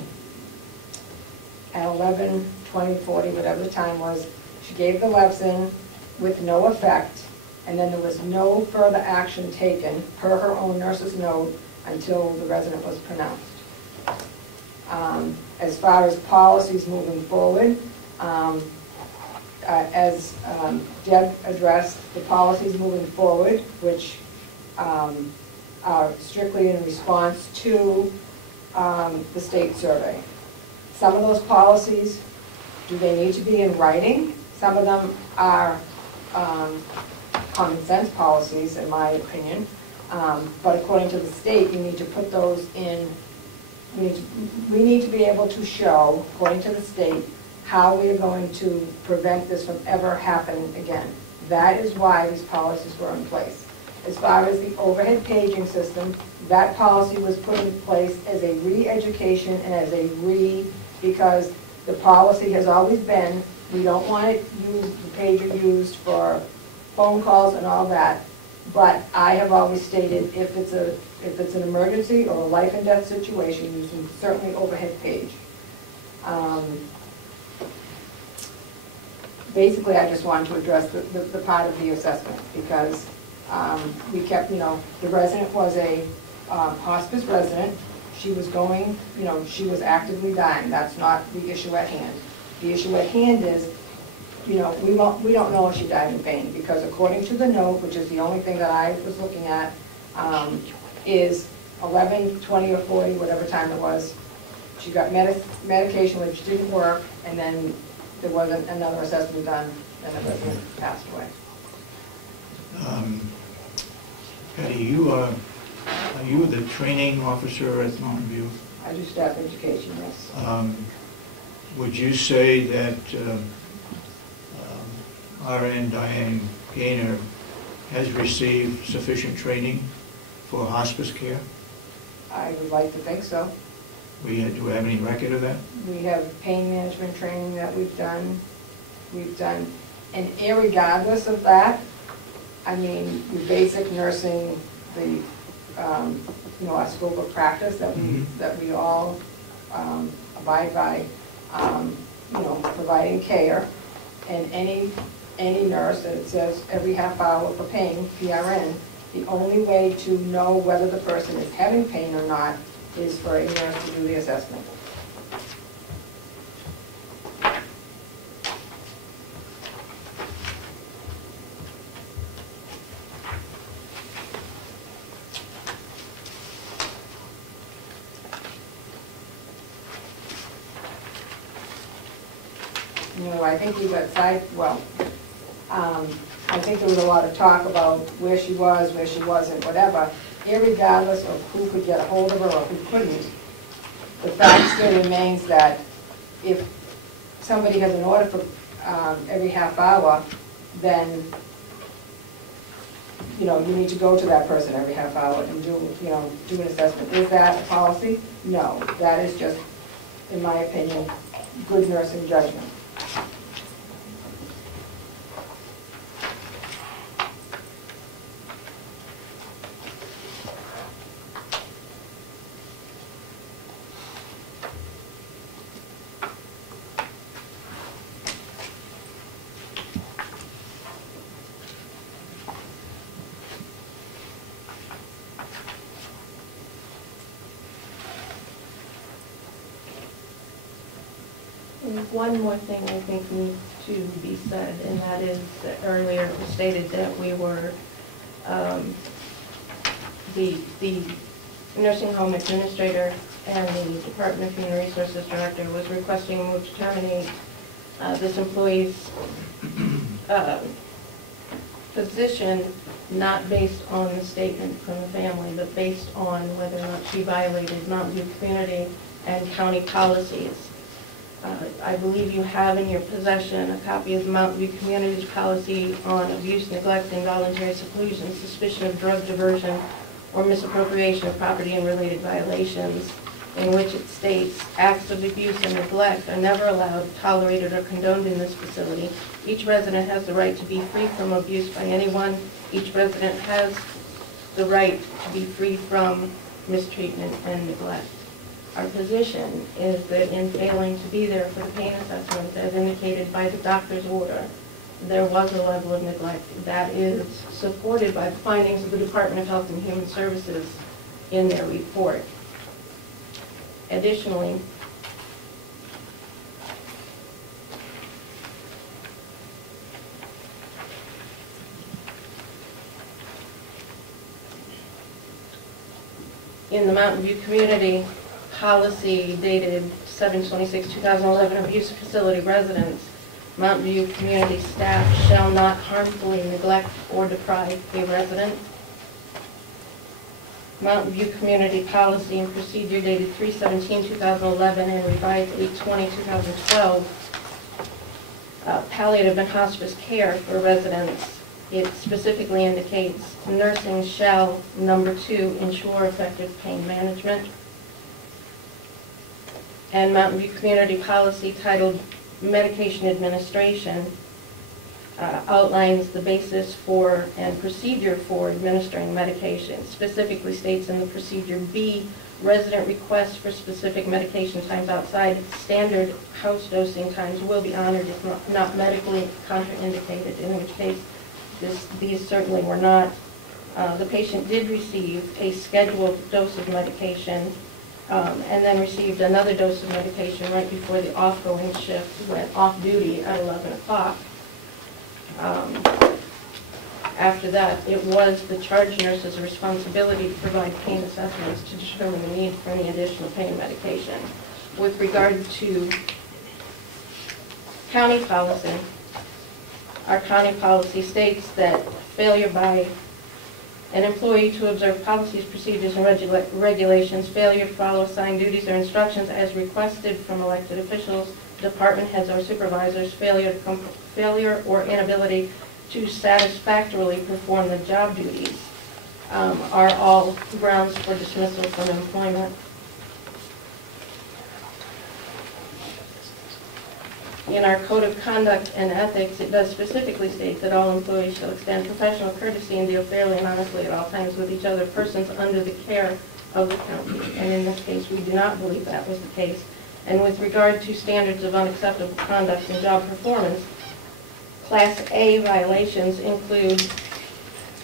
at 11, 20, 40, whatever the time was, she gave the lesson with no effect, and then there was no further action taken per her own nurse's note until the resident was pronounced. As far as policies moving forward, as Deb addressed, the policies moving forward, which are strictly in response to the state survey. Some of those policies, do they need to be in writing? Some of them are common sense policies, in my opinion. But according to the state, you need to put those in, we need to be able to show, according to the state, how we are going to prevent this from ever happening again. That is why these policies were in place. As far as the overhead paging system, that policy was put in place as a re-education and as a because the policy has always been, we don't want it used, the pager used for phone calls and all that, but I have always stated if it's an emergency or a life and death situation, you can certainly overhead page. Basically, I just wanted to address the part of the assessment because we kept, the resident was a hospice resident. She was going, she was actively dying. That's not the issue at hand. The issue at hand is, we don't know if she died in pain because according to the note, which is the only thing that I was looking at, is 11, 20, or 40, whatever time it was. She got medication which didn't work, and then there wasn't another assessment done, and the resident passed away. Patty, are you the training officer at Mountain View? I do staff education, yes. Would you say that RN Diane Gaynor has received sufficient training for hospice care? I would like to think so. Do we have any record of that? We have pain management training that we've done. And irregardless of that, I mean, the basic nursing, the our scope of practice that we all abide by, providing care, and any nurse that it says every half hour for pain, PRN, the only way to know whether the person is having pain or not is for a nurse to do the assessment. I think we got I think there was a lot of talk about where she was, where she wasn't, whatever. Irregardless of who could get a hold of her or who couldn't, the fact still remains that if somebody has an order for every half hour, then you need to go to that person every half hour and do an assessment. Is that a policy? No, that is just, in my opinion, good nursing judgment. One more thing I think needs to be said, and that is that earlier it was stated that we were, the nursing home administrator and the Department of Human Resources director was requesting a move to terminate this employee's position, not based on the statement from the family, but based on whether or not she violated Mountain View community and county policies. I believe you have in your possession a copy of the Mountain View Community's policy on abuse, neglect, involuntary seclusion, suspicion of drug diversion, or misappropriation of property and related violations, in which it states, acts of abuse and neglect are never allowed, tolerated, or condoned in this facility. Each resident has the right to be free from abuse by anyone. Each resident has the right to be free from mistreatment and neglect. Our position is that in failing to be there for the pain assessment as indicated by the doctor's order, there was a level of neglect that is supported by the findings of the Department of Health and Human Services in their report. Additionally, in the Mountain View Community Policy dated 7/26/2011, abuse facility residents, Mountain View community staff shall not harmfully neglect or deprive a resident. Mountain View Community Policy and Procedure dated 3/17/2011 and revised 8/20/2012, palliative and hospice care for residents. It specifically indicates nursing shall, number 2, ensure effective pain management. And Mountain View Community Policy titled Medication Administration outlines the basis for and procedure for administering medication. Specifically states in the procedure B, resident requests for specific medication times outside standard house dosing times will be honored if not medically contraindicated, in which case these certainly were not. The patient did receive a scheduled dose of medication and then received another dose of medication right before the off-going shift, went off duty at 11 o'clock. After that, it was the charge nurse's responsibility to provide pain assessments to determine the need for any additional pain medication. With regard to county policy, our county policy states that failure by an employee to observe policies, procedures, and regulations, failure to follow assigned duties or instructions as requested from elected officials, department heads or supervisors, failure or inability to satisfactorily perform the job duties are all grounds for dismissal from employment. In our Code of Conduct and Ethics, it does specifically state that all employees shall extend professional courtesy and deal fairly and honestly at all times with each other, persons under the care of the county. And in this case, we do not believe that was the case. And with regard to standards of unacceptable conduct and job performance, Class A violations include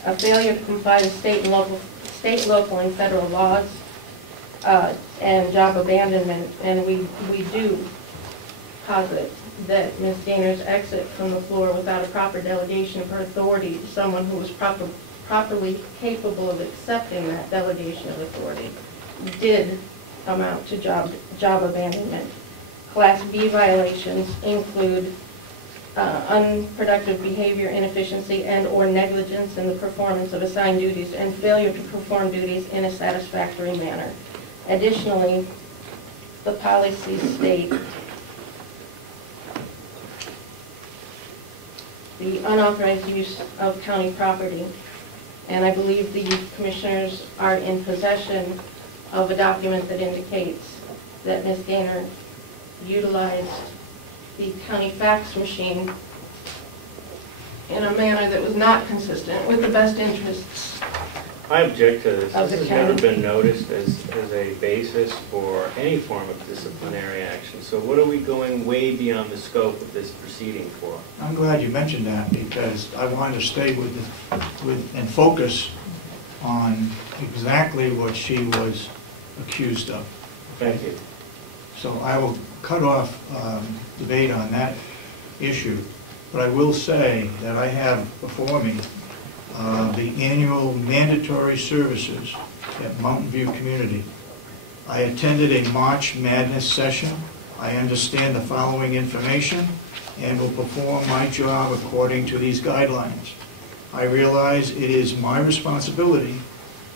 a failure to comply with state, local, and federal laws, and job abandonment. And we do posit that Ms. Dainer's exit from the floor without a proper delegation of her authority to someone who was properly capable of accepting that delegation of authority did amount to job abandonment. Class B violations include unproductive behavior, inefficiency, and or negligence in the performance of assigned duties and failure to perform duties in a satisfactory manner. Additionally, the policies state the unauthorized use of county property, and I believe the commissioners are in possession of a document that indicates that Ms. Dainer utilized the county fax machine in a manner that was not consistent with the best interests. I object to this. Of This the has never county. been noticed as a basis for any form of disciplinary action. So what are we going way beyond the scope of this proceeding for? I'm glad you mentioned that, because I wanted to stay with and focus on exactly what she was accused of. Thank you. So I will cut off debate on that issue, but I will say that I have before me the annual mandatory services at Mountain View Community. I attended a March Madness session. I understand the following information and will perform my job according to these guidelines. I realize it is my responsibility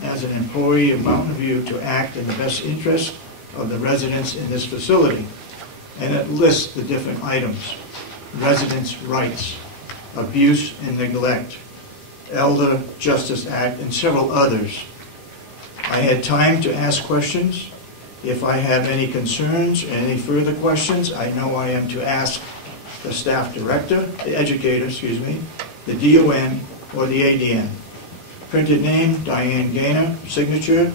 as an employee of Mountain View to act in the best interest of the residents in this facility. And it lists the different items: residents' rights, abuse and neglect, Elder Justice Act, and several others. I had time to ask questions. If I have any concerns or any further questions, I know I am to ask the staff director, the educator, the DON, or the ADN. Printed name, Diane Gaynor, signature,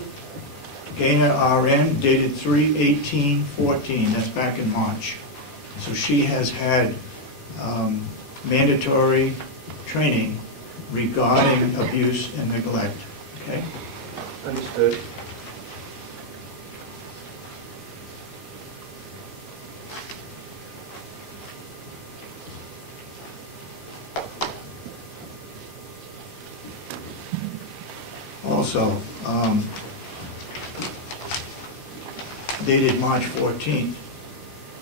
Gaynor RN, dated 3/18/14, that's back in March. So she has had mandatory training regarding abuse and neglect, okay? Understood. Also, dated March 14th,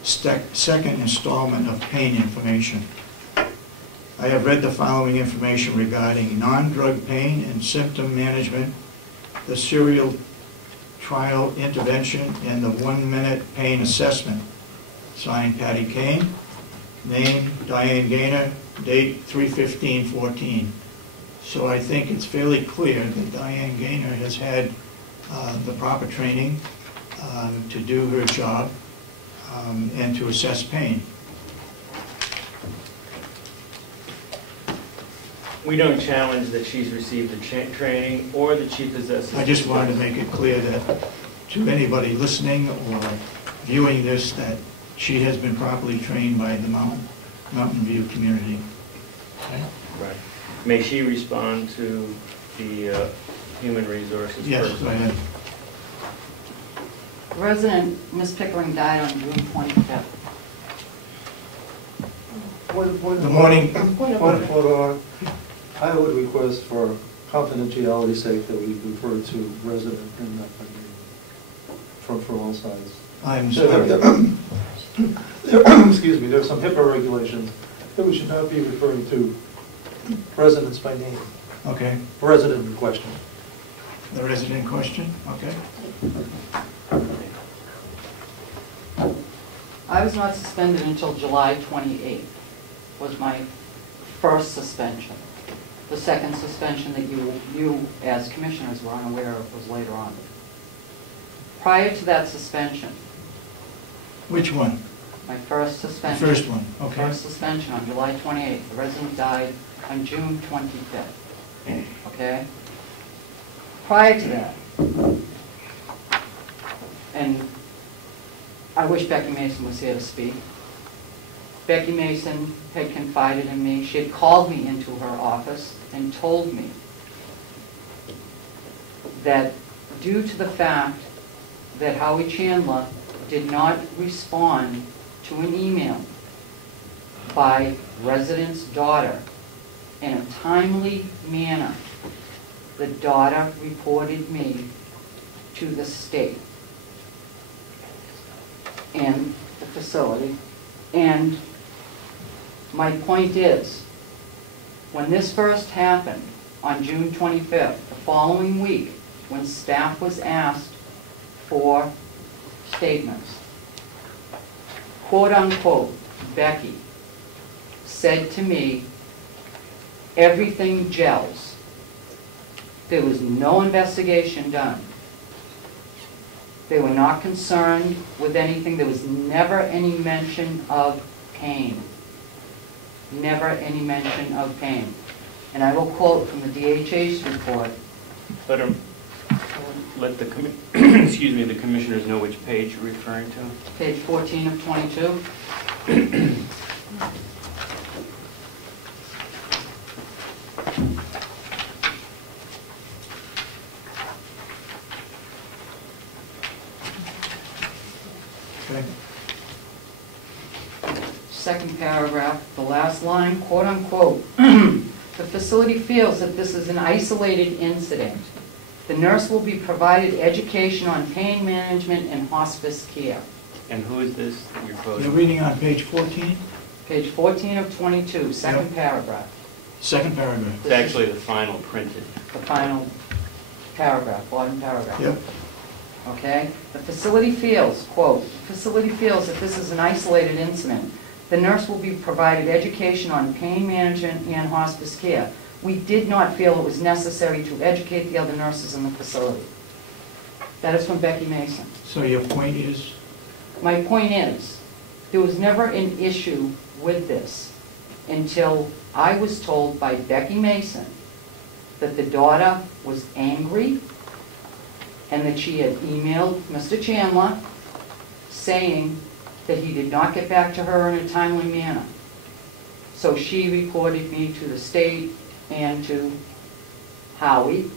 second installment of pain information. I have read the following information regarding non-drug pain and symptom management, the serial trial intervention, and the 1-minute pain assessment. Signed, Patty Kane. Name, Diane Gaynor. Date, 3/15/14. So I think it's fairly clear that Diane Gaynor has had the proper training to do her job and to assess pain. We don't challenge that she's received the training or that she possesses. I just wanted to make it clear that to anybody listening or viewing this, that she has been properly trained by the Mountain View community. Okay? Right. May she respond to the Human Resources Yes, person? go ahead. Resident Ms. Pickering died on June 25th. Good morning. Point of order. I would request for confidentiality's sake that we refer to resident and not for all sides. I'm sorry. Excuse me, there are some HIPAA regulations that we should not be referring to residents by name. Okay. Resident in question. The resident in question? Okay. I was not suspended until July 28th, was my first suspension. The second suspension that you as commissioners were unaware of was later on. Prior to that suspension, Which one? my first The suspension. first one, okay. First suspension on July 28th. The resident died on June 25th. Okay? Prior to that, and I wish Becky Mason was here to speak. Becky Mason had confided in me. She had called me into her office and told me that due to the fact that Howie Chandler did not respond to an email by resident's daughter in a timely manner, the daughter reported me to the state and the facility. And my point is, when this first happened on June 25th, the following week, when staff was asked for statements, quote unquote, Becky said to me, everything gels. There was no investigation done. They were not concerned with anything. There was never any mention of pain. Never any mention of pain. And I will quote from the DHA's report. Let the excuse me, the commissioners know which page you're referring to. Page 14 of 22. Okay. Second paragraph, the last line, quote unquote, the facility feels that this is an isolated incident. The nurse will be provided education on pain management and hospice care. And who is this that you're quoting? You're reading on page 14? Page 14 of 22, second Yep. paragraph. Second paragraph. It's actually the final printed. The final paragraph, bottom paragraph. Yep. Okay? The facility feels, quote, the facility feels that this is an isolated incident. The nurse will be provided education on pain management and hospice care. We did not feel it was necessary to educate the other nurses in the facility. That is from Becky Mason. So your point is? My point is, there was never an issue with this until I was told by Becky Mason that the daughter was angry and that she had emailed Mr. Chandler saying that he did not get back to her in a timely manner. So she reported me to the state and to Howie.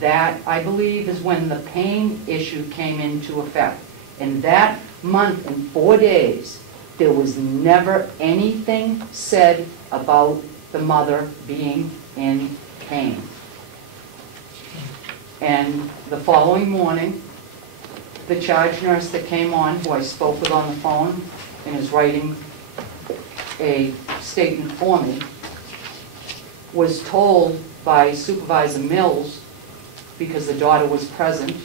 That, I believe, is when the pain issue came into effect. In that month and 4 days, there was never anything said about the mother being in pain. And the following morning, the charge nurse that came on, who I spoke with on the phone and is writing a statement for me, was told by Supervisor Mills, because the daughter was present,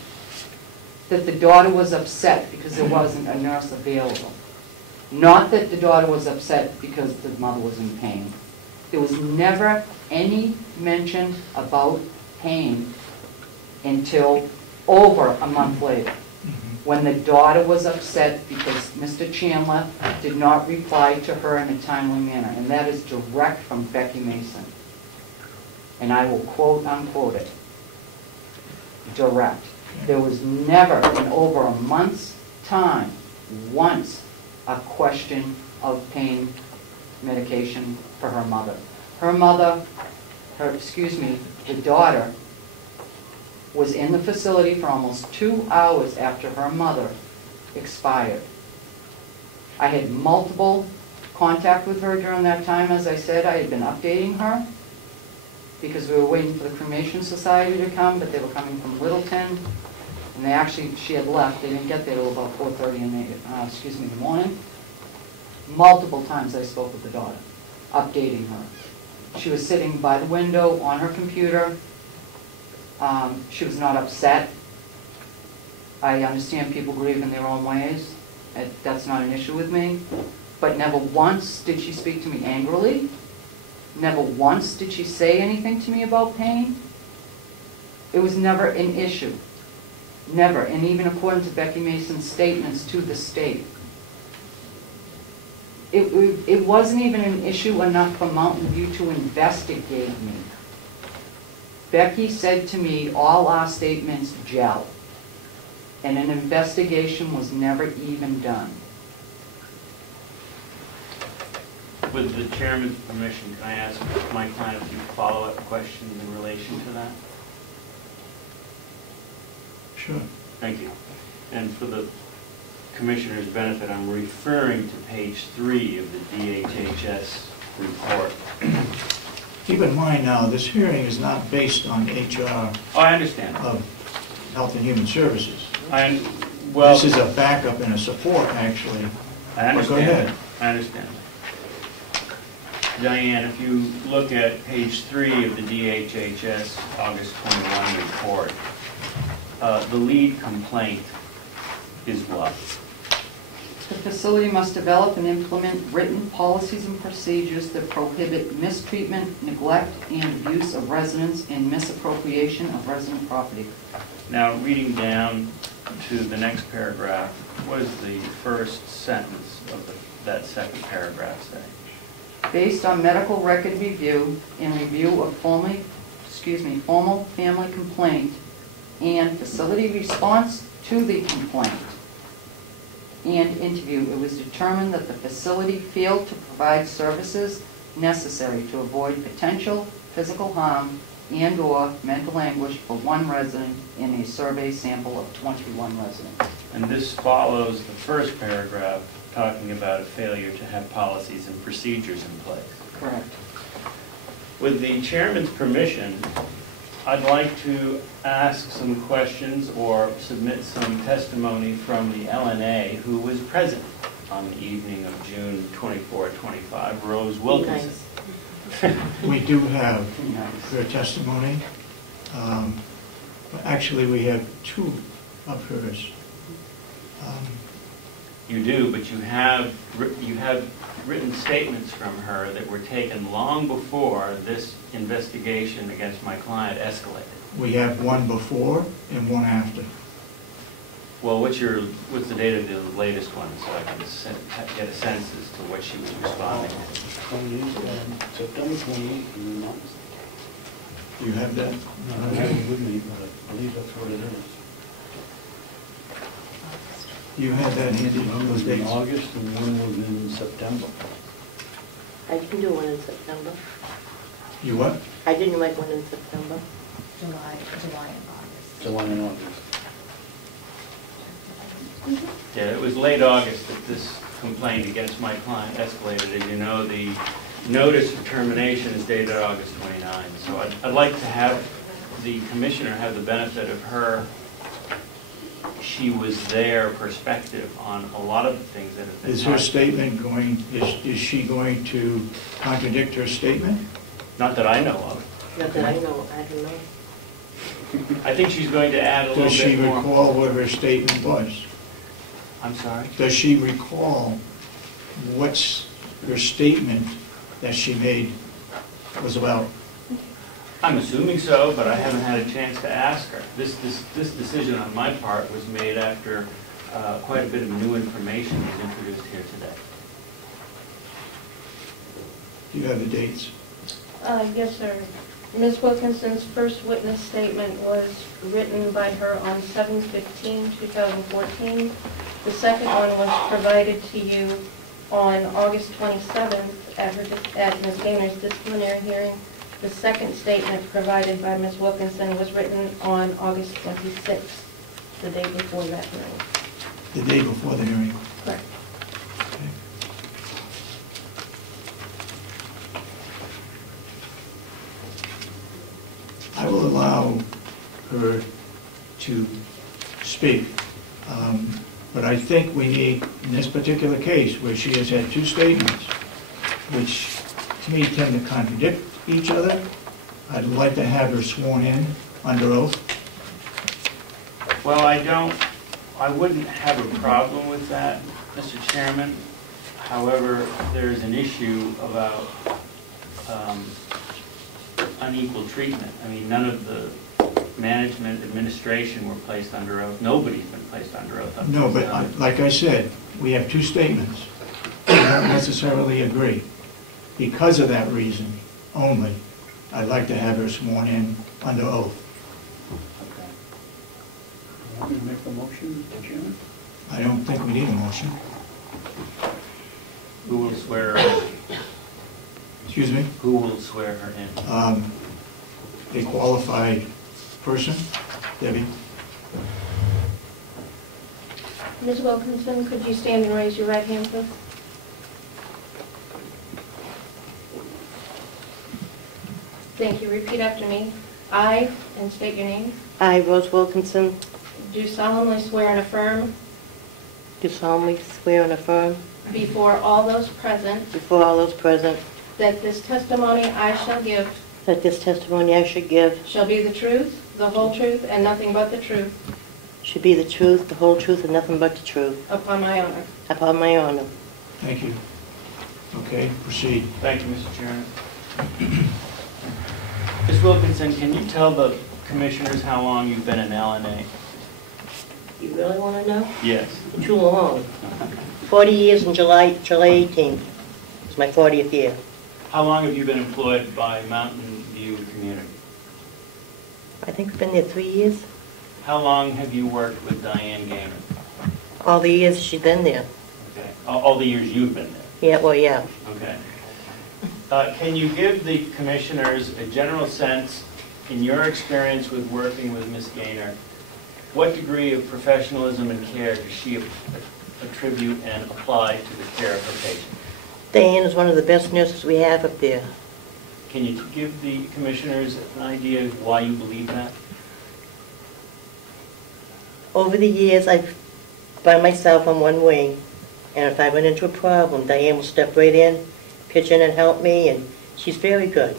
that the daughter was upset because there wasn't a nurse available. Not that the daughter was upset because the mother was in pain. There was never any mention about pain until over a month later, when the daughter was upset because Mr. Chandler did not reply to her in a timely manner. And that is direct from Becky Mason. And I will quote unquote it. Direct. There was never, in over a month's time, once a question of pain medication for her mother. Her mother, the daughter, was in the facility for almost 2 hours after her mother expired. I had multiple contact with her during that time. As I said, I had been updating her because we were waiting for the Cremation Society to come, but they were coming from Littleton, and she had left. They didn't get there till about 4:30 in the morning. Multiple times I spoke with the daughter, updating her. She was sitting by the window on her computer. She was not upset. I understand people grieve in their own ways. That's not an issue with me. But never once did she speak to me angrily. Never once did she say anything to me about pain. It was never an issue. Never. And even according to Becky Mason's statements to the state, it wasn't even an issue enough for Mountain View to investigate me. Becky said to me, all our statements gel, and an investigation was never even done. With the chairman's permission, can I ask my client a few follow-up questions in relation to that? Sure. Thank you. And for the commissioner's benefit, I'm referring to page 3 of the DHHS report. Keep in mind now, this hearing is not based on HR Oh, I understand. of Health and Human Services. Well, This is a backup and a support, actually. I understand. But go ahead. I understand. Diane, if you look at page 3 of the DHHS August 21 report, the lead complaint is what? The facility must develop and implement written policies and procedures that prohibit mistreatment, neglect, and abuse of residents and misappropriation of resident property. Now, reading down to the next paragraph, what does the first sentence of that second paragraph say? Based on medical record review and review of formal family complaint and facility response to the complaint and interview, it was determined that the facility failed to provide services necessary to avoid potential physical harm and/or mental anguish for one resident in a survey sample of 21 residents. And this follows the first paragraph talking about a failure to have policies and procedures in place. Correct. With the chairman's permission, I'd like to ask some questions or submit some testimony from the LNA who was present on the evening of June 24, 25, Rose Wilkinson. We do have her testimony. Actually, we have 2 of hers. You do, but you have written statements from her that were taken long before this investigation against my client escalated. We have 1 before and 1 after. Well, what's the date of the latest one, so I can get a sense as to what she was responding to? September 28th, and not. Do you have that? I don't have it with me, but I believe that's what it is. You had that handy, One those was in dates? August and one was in September. I can do one in September. You what? I didn't write one in September. July and August. July and August. Yeah, it was late August that this complaint against my client escalated. As you know, the notice of termination is dated August 29. So I'd like to have the commissioner have the benefit of her, she was there perspective on a lot of the things that have been Is her talked. statement going, is she going to contradict her statement? Not that I know of. Not that I know, I don't know. I think she's going to add a little Does she bit more. recall what her statement was? I'm sorry? Does she recall what's her statement that she made was about? I'm assuming so, but I haven't had a chance to ask her. This decision on my part was made after quite a bit of new information was introduced here today. Do you have the dates? Yes, sir. Ms. Wilkinson's first witness statement was written by her on 7/15/2014. The second one was provided to you on August 27th at Ms. Gaynor's disciplinary hearing. The second statement provided by Ms. Wilkinson was written on August 26th, the day before that hearing. The day before the hearing? Correct. Okay. I will allow her to speak, but I think we need, in this particular case, where she has had two statements, which to me tend to contradict each other, I'd like to have her sworn in under oath. Well, I wouldn't have a problem with that, Mr. Chairman. However, there's an issue about unequal treatment. I mean, none of the management, administration were placed under oath. Nobody's been placed under oath. up No, to but now. like I said, we have two statements. I don't necessarily agree. Because of that reason only, I'd like to have her sworn in under oath. Okay. You want me to make the motion, Mr. Chairman? I don't think we need a motion. Who will swear her in? Excuse me? Who will swear her in? A qualified person, Debbie? Ms. Wilkinson, could you stand and raise your right hand, please? Thank you. Repeat after me. I, and state your name, I, Rose Wilkinson, do solemnly swear and affirm do solemnly swear and affirm before all those present before all those present that this testimony I shall give that this testimony I should give shall be the truth, the whole truth, and nothing but the truth, should be the truth, the whole truth, and nothing but the truth, upon my honor. upon my honor. Thank you. Okay, proceed. Thank you, Mr. Chairman. Ms. Wilkinson, can you tell the commissioners how long you've been in LNA? You really want to know? Yes. Too long. 40 years in July 18th. It's my 40th year. How long have you been employed by Mountain View Community? I think we've been there 3 years. How long have you worked with Diane Gaynor? All the years she's been there. Okay. All the years you've been there? Yeah, well, yeah. Okay. Can you give the commissioners a general sense, in your experience with working with Ms. Gaynor, what degree of professionalism and care does she attribute and apply to the care of her patient? Diane is one of the best nurses we have up there. Can you give the commissioners an idea of why you believe that? Over the years, I've, by myself on one wing, and if I run into a problem, Diane will step right in, pitch in and help me, and she's very good.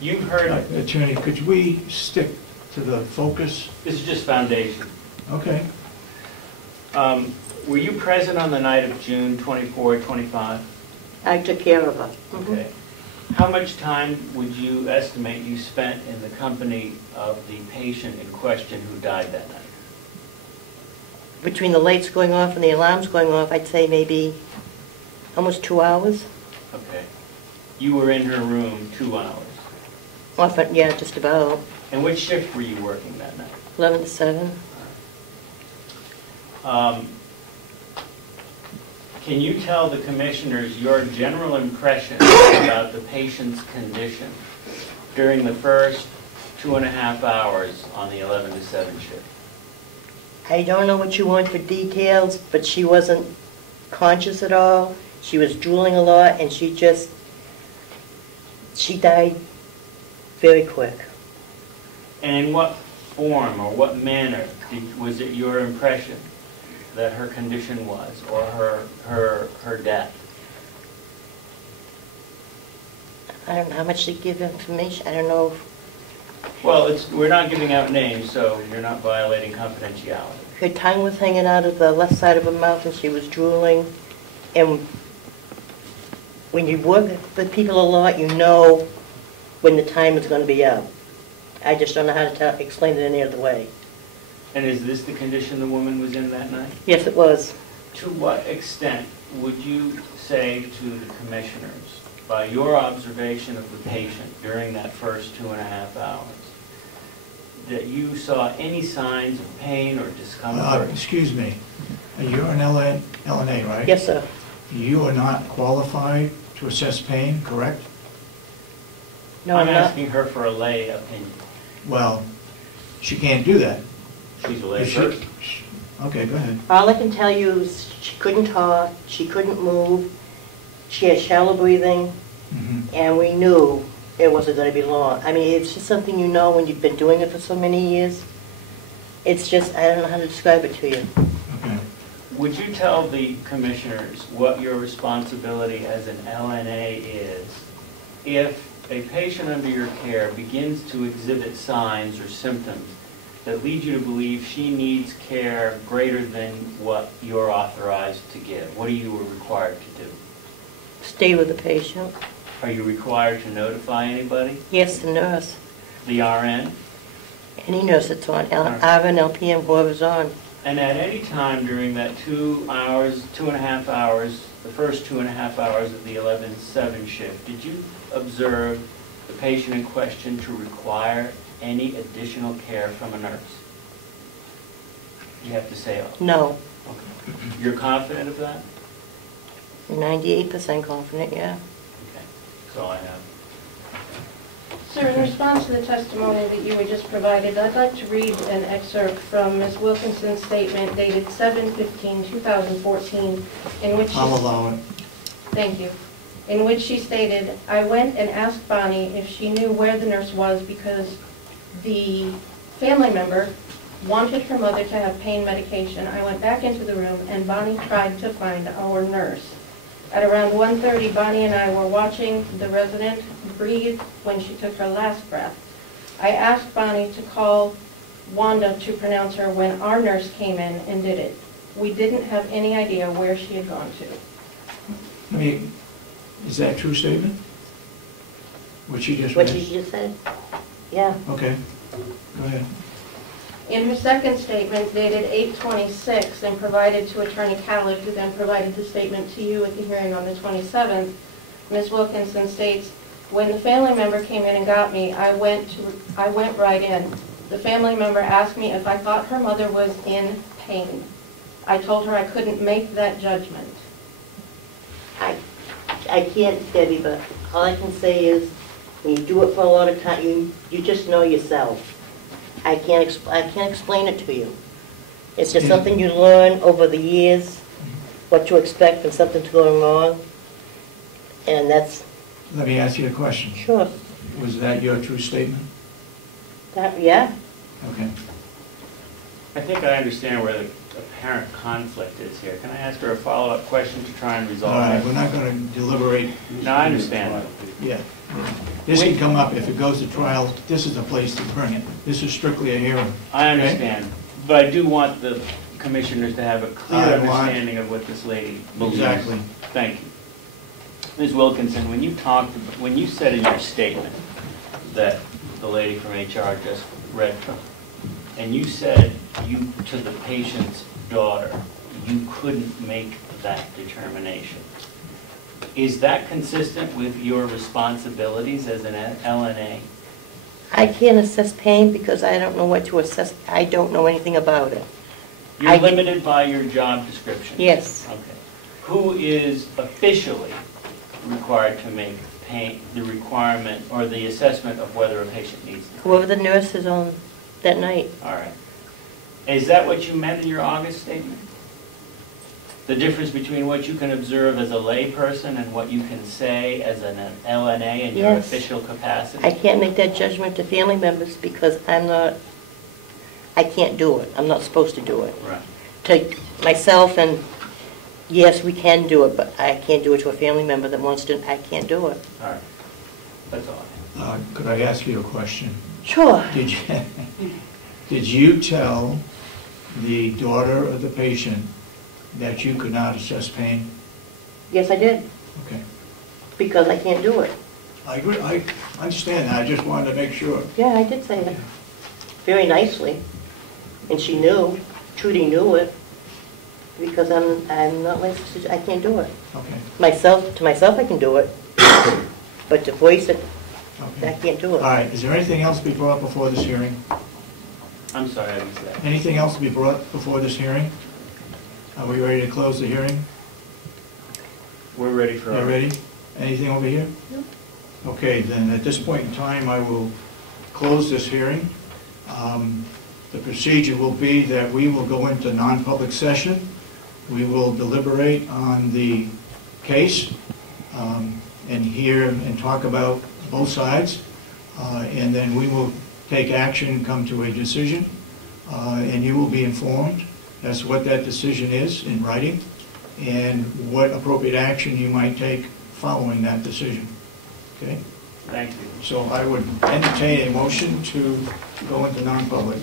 You've heard, Attorney, could we stick to the focus? this is just foundation. Okay. Were you present on the night of June 24, 25? I took care of her. Okay. How much time would you estimate you spent in the company of the patient in question who died that night? Between the lights going off and the alarms going off, I'd say maybe almost 2 hours. Okay. You were in her room 2 hours. Often, yeah, just about. And which shift were you working that night? 11 to 7. Can you tell the commissioners your general impression about the patient's condition during the first 2.5 hours on the 11 to 7 shift? I don't know what you want for details, but she wasn't conscious at all. She was drooling a lot, and she died very quick. And in what form or what manner was it your impression that her condition was, or her death? I don't know how much they give information. I don't know. Well, we're not giving out names, so you're not violating confidentiality. Her tongue was hanging out of the left side of her mouth, and she was drooling. And when you work with people a lot, you know when the time is going to be up. I just don't know how to explain it any other way. And is this the condition the woman was in that night? Yes, it was. To what extent would you say to the commissioners, by your observation of the patient during that first 2.5 hours, that you saw any signs of pain or discomfort? Excuse me, you're an LNA, right? Yes, sir. You are not qualified to assess pain, correct? No, I'm I'm not. asking her for a lay opinion. Well, she can't do that. She's a lay If person. Okay, go ahead. All I can tell you is she couldn't talk, she couldn't move, she had shallow breathing, and we knew it wasn't going to be long. I mean, it's just something you know when you've been doing it for so many years. It's just, I don't know how to describe it to you. Okay. Would you tell the commissioners what your responsibility as an LNA is if a patient under your care begins to exhibit signs or symptoms that lead you to believe she needs care greater than what you're authorized to give? What are you required to do? Stay with the patient. Are you required to notify anybody? Yes, the nurse. The RN? Any nurse that's on, RN, LPM, whoever's on. And at any time during that 2 hours, 2.5 hours, the first 2.5 hours of the 11-7 shift, did you observe the patient in question to require any additional care from a nurse? You have to say, oh. No. Okay. You're confident of that? 98% confident, yeah. Okay, that's all I have. Sir, in response to the testimony that you were just provided, I'd like to read an excerpt from Ms. Wilkinson's statement dated 7/15/2014, in which I'll allow it. Thank you. In which she stated, "I went and asked Bonnie if she knew where the nurse was because the family member wanted her mother to have pain medication. I went back into the room and Bonnie tried to find our nurse. At around 1:30, Bonnie and I were watching the resident breathe when she took her last breath. I asked Bonnie to call Wanda to pronounce her when our nurse came in and did it. We didn't have any idea where she had gone to." I mean, is that a true statement? What she just What read? did you just say? Yeah. Okay, go ahead. In her second statement, dated 8/26, and provided to Attorney Khaled, who then provided the statement to you at the hearing on the 27th, Ms. Wilkinson states, "When the family member came in and got me, I went right in. The family member asked me if I thought her mother was in pain. I told her I couldn't make that judgment." I can't, Debbie, but all I can say is, when you do it for a lot of time, you just know yourself. I can't explain it to you. It's just something you learn over the years, what to expect when something's going wrong, and that's... Let me ask you a question. Sure. Was that your true statement? Yeah. Okay. I think I understand where the apparent conflict is here. Can I ask her a follow-up question to try and All resolve right, it? we're not going to deliberate. No, I understand. Yeah. This can come up if it goes to trial. This is the place to bring it. This is strictly a hearing. I understand, but I do want the commissioners to have a clear I want- understanding of what this lady believes. Exactly. Thank you. Ms. Wilkinson, when you said in your statement that the lady from HR just read from, and you said to the patient's daughter, you couldn't make that determination. Is that consistent with your responsibilities as an LNA? I can't assess pain because I don't know what to assess. I don't know anything about it. You're limited by your job description? Yes. Okay. Who is officially required to make the requirement or the assessment of whether a patient needs the Whoever the nurse is on that night. All right. Is that what you meant in your August statement? The difference between what you can observe as a lay person and what you can say as an LNA in your Yes. official capacity? I can't make that judgment to family members because I can't do it. I'm not supposed to do it. Right. To myself, and yes, we can do it, but I can't do it to a family member that wants to, I can't do it. All right. That's all. Could I ask you a question? Sure. Did you tell the daughter of the patient that you could not assess pain? Yes, I did, Okay. because I can't do it. I agree, I understand that, I just wanted to make sure. Yeah, I did say it. Very nicely. And she knew, Trudy knew it, because I'm not licensed, I can't do it. Okay. To myself I can do it, but to voice it, I Okay. can't do All it. right, is there anything else to be brought before this hearing? I'm sorry, I missed that. Anything else to be brought before this hearing? Are we ready to close the hearing? We're ready for You our... ready? Anything over here? No. Okay, then at this point in time, I will close this hearing. The procedure will be that we will go into non-public session. We will deliberate on the case and hear and talk about both sides. And then we will take action and come to a decision. And you will be informed as to what that decision is in writing and what appropriate action you might take following that decision. Okay? Thank you. So I would entertain a motion to go into non-public.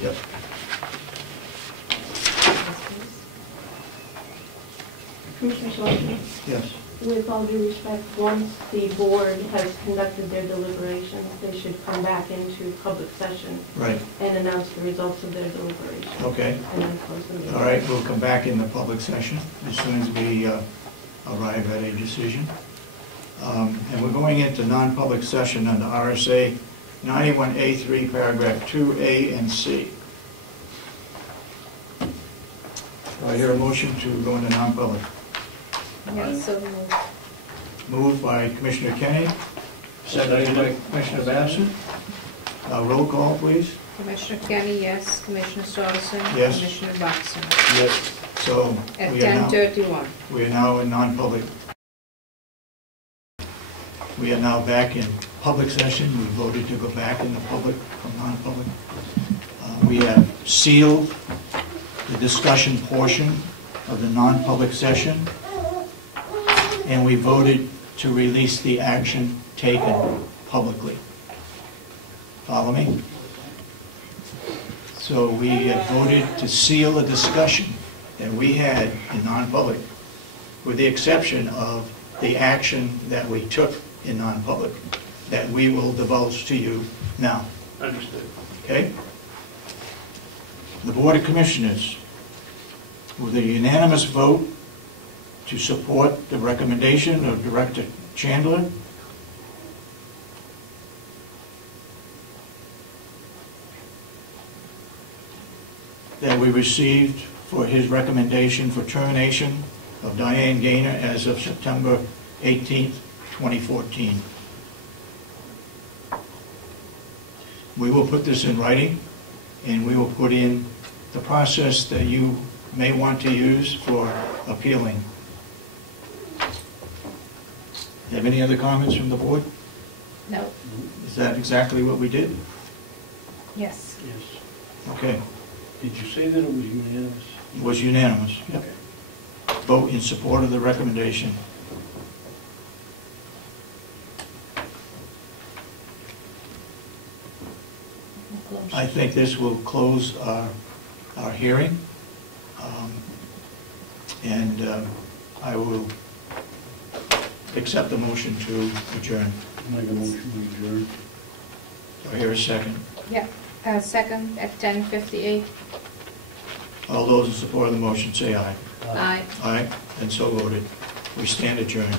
Yep. Commissioner Schwartzman, Yes. with all due respect, once the board has conducted their deliberations, they should come back into public session Right. and announce the results of their deliberations. Okay. And then close the meeting. All right, we'll come back in the public session as soon as we arrive at a decision. And we're going into non-public session under RSA 91A3, paragraph 2A and C. Do I hear a motion to go into non-public? Yes, so moved. Moved by Commissioner Kenny, seconded by Commissioner Babson. Roll call, please. Commissioner Kenny, yes. Commissioner Sorensen? Yes. Commissioner Watson? Yes. So At we are now... 10:31. We are now in non-public. We are now back in public session. We voted to go back in the public from non-public. We have sealed the discussion portion of the non-public session, and we voted to release the action taken publicly. Follow me? So we have voted to seal a discussion that we had in non-public, with the exception of the action that we took in non-public, that we will divulge to you now. Understood. Okay? The Board of Commissioners, with a unanimous vote to support the recommendation of Director Chandler, that we received for his recommendation for termination of Diane Gaynor as of September 18th, 2014. We will put this in writing, and we will put in the process that you may want to use for appealing. Have any other comments from the board? No. Is that exactly what we did? Yes. Yes. Okay. Did you say that it was unanimous? It was unanimous. Yep. Okay. Vote in support of the recommendation. I think this will close our hearing. And I will accept the motion to adjourn. Make a motion to adjourn. Do I hear a second? Yeah. Second at 10:58. All those in support of the motion say aye. Aye. Aye, and so voted. We stand adjourned.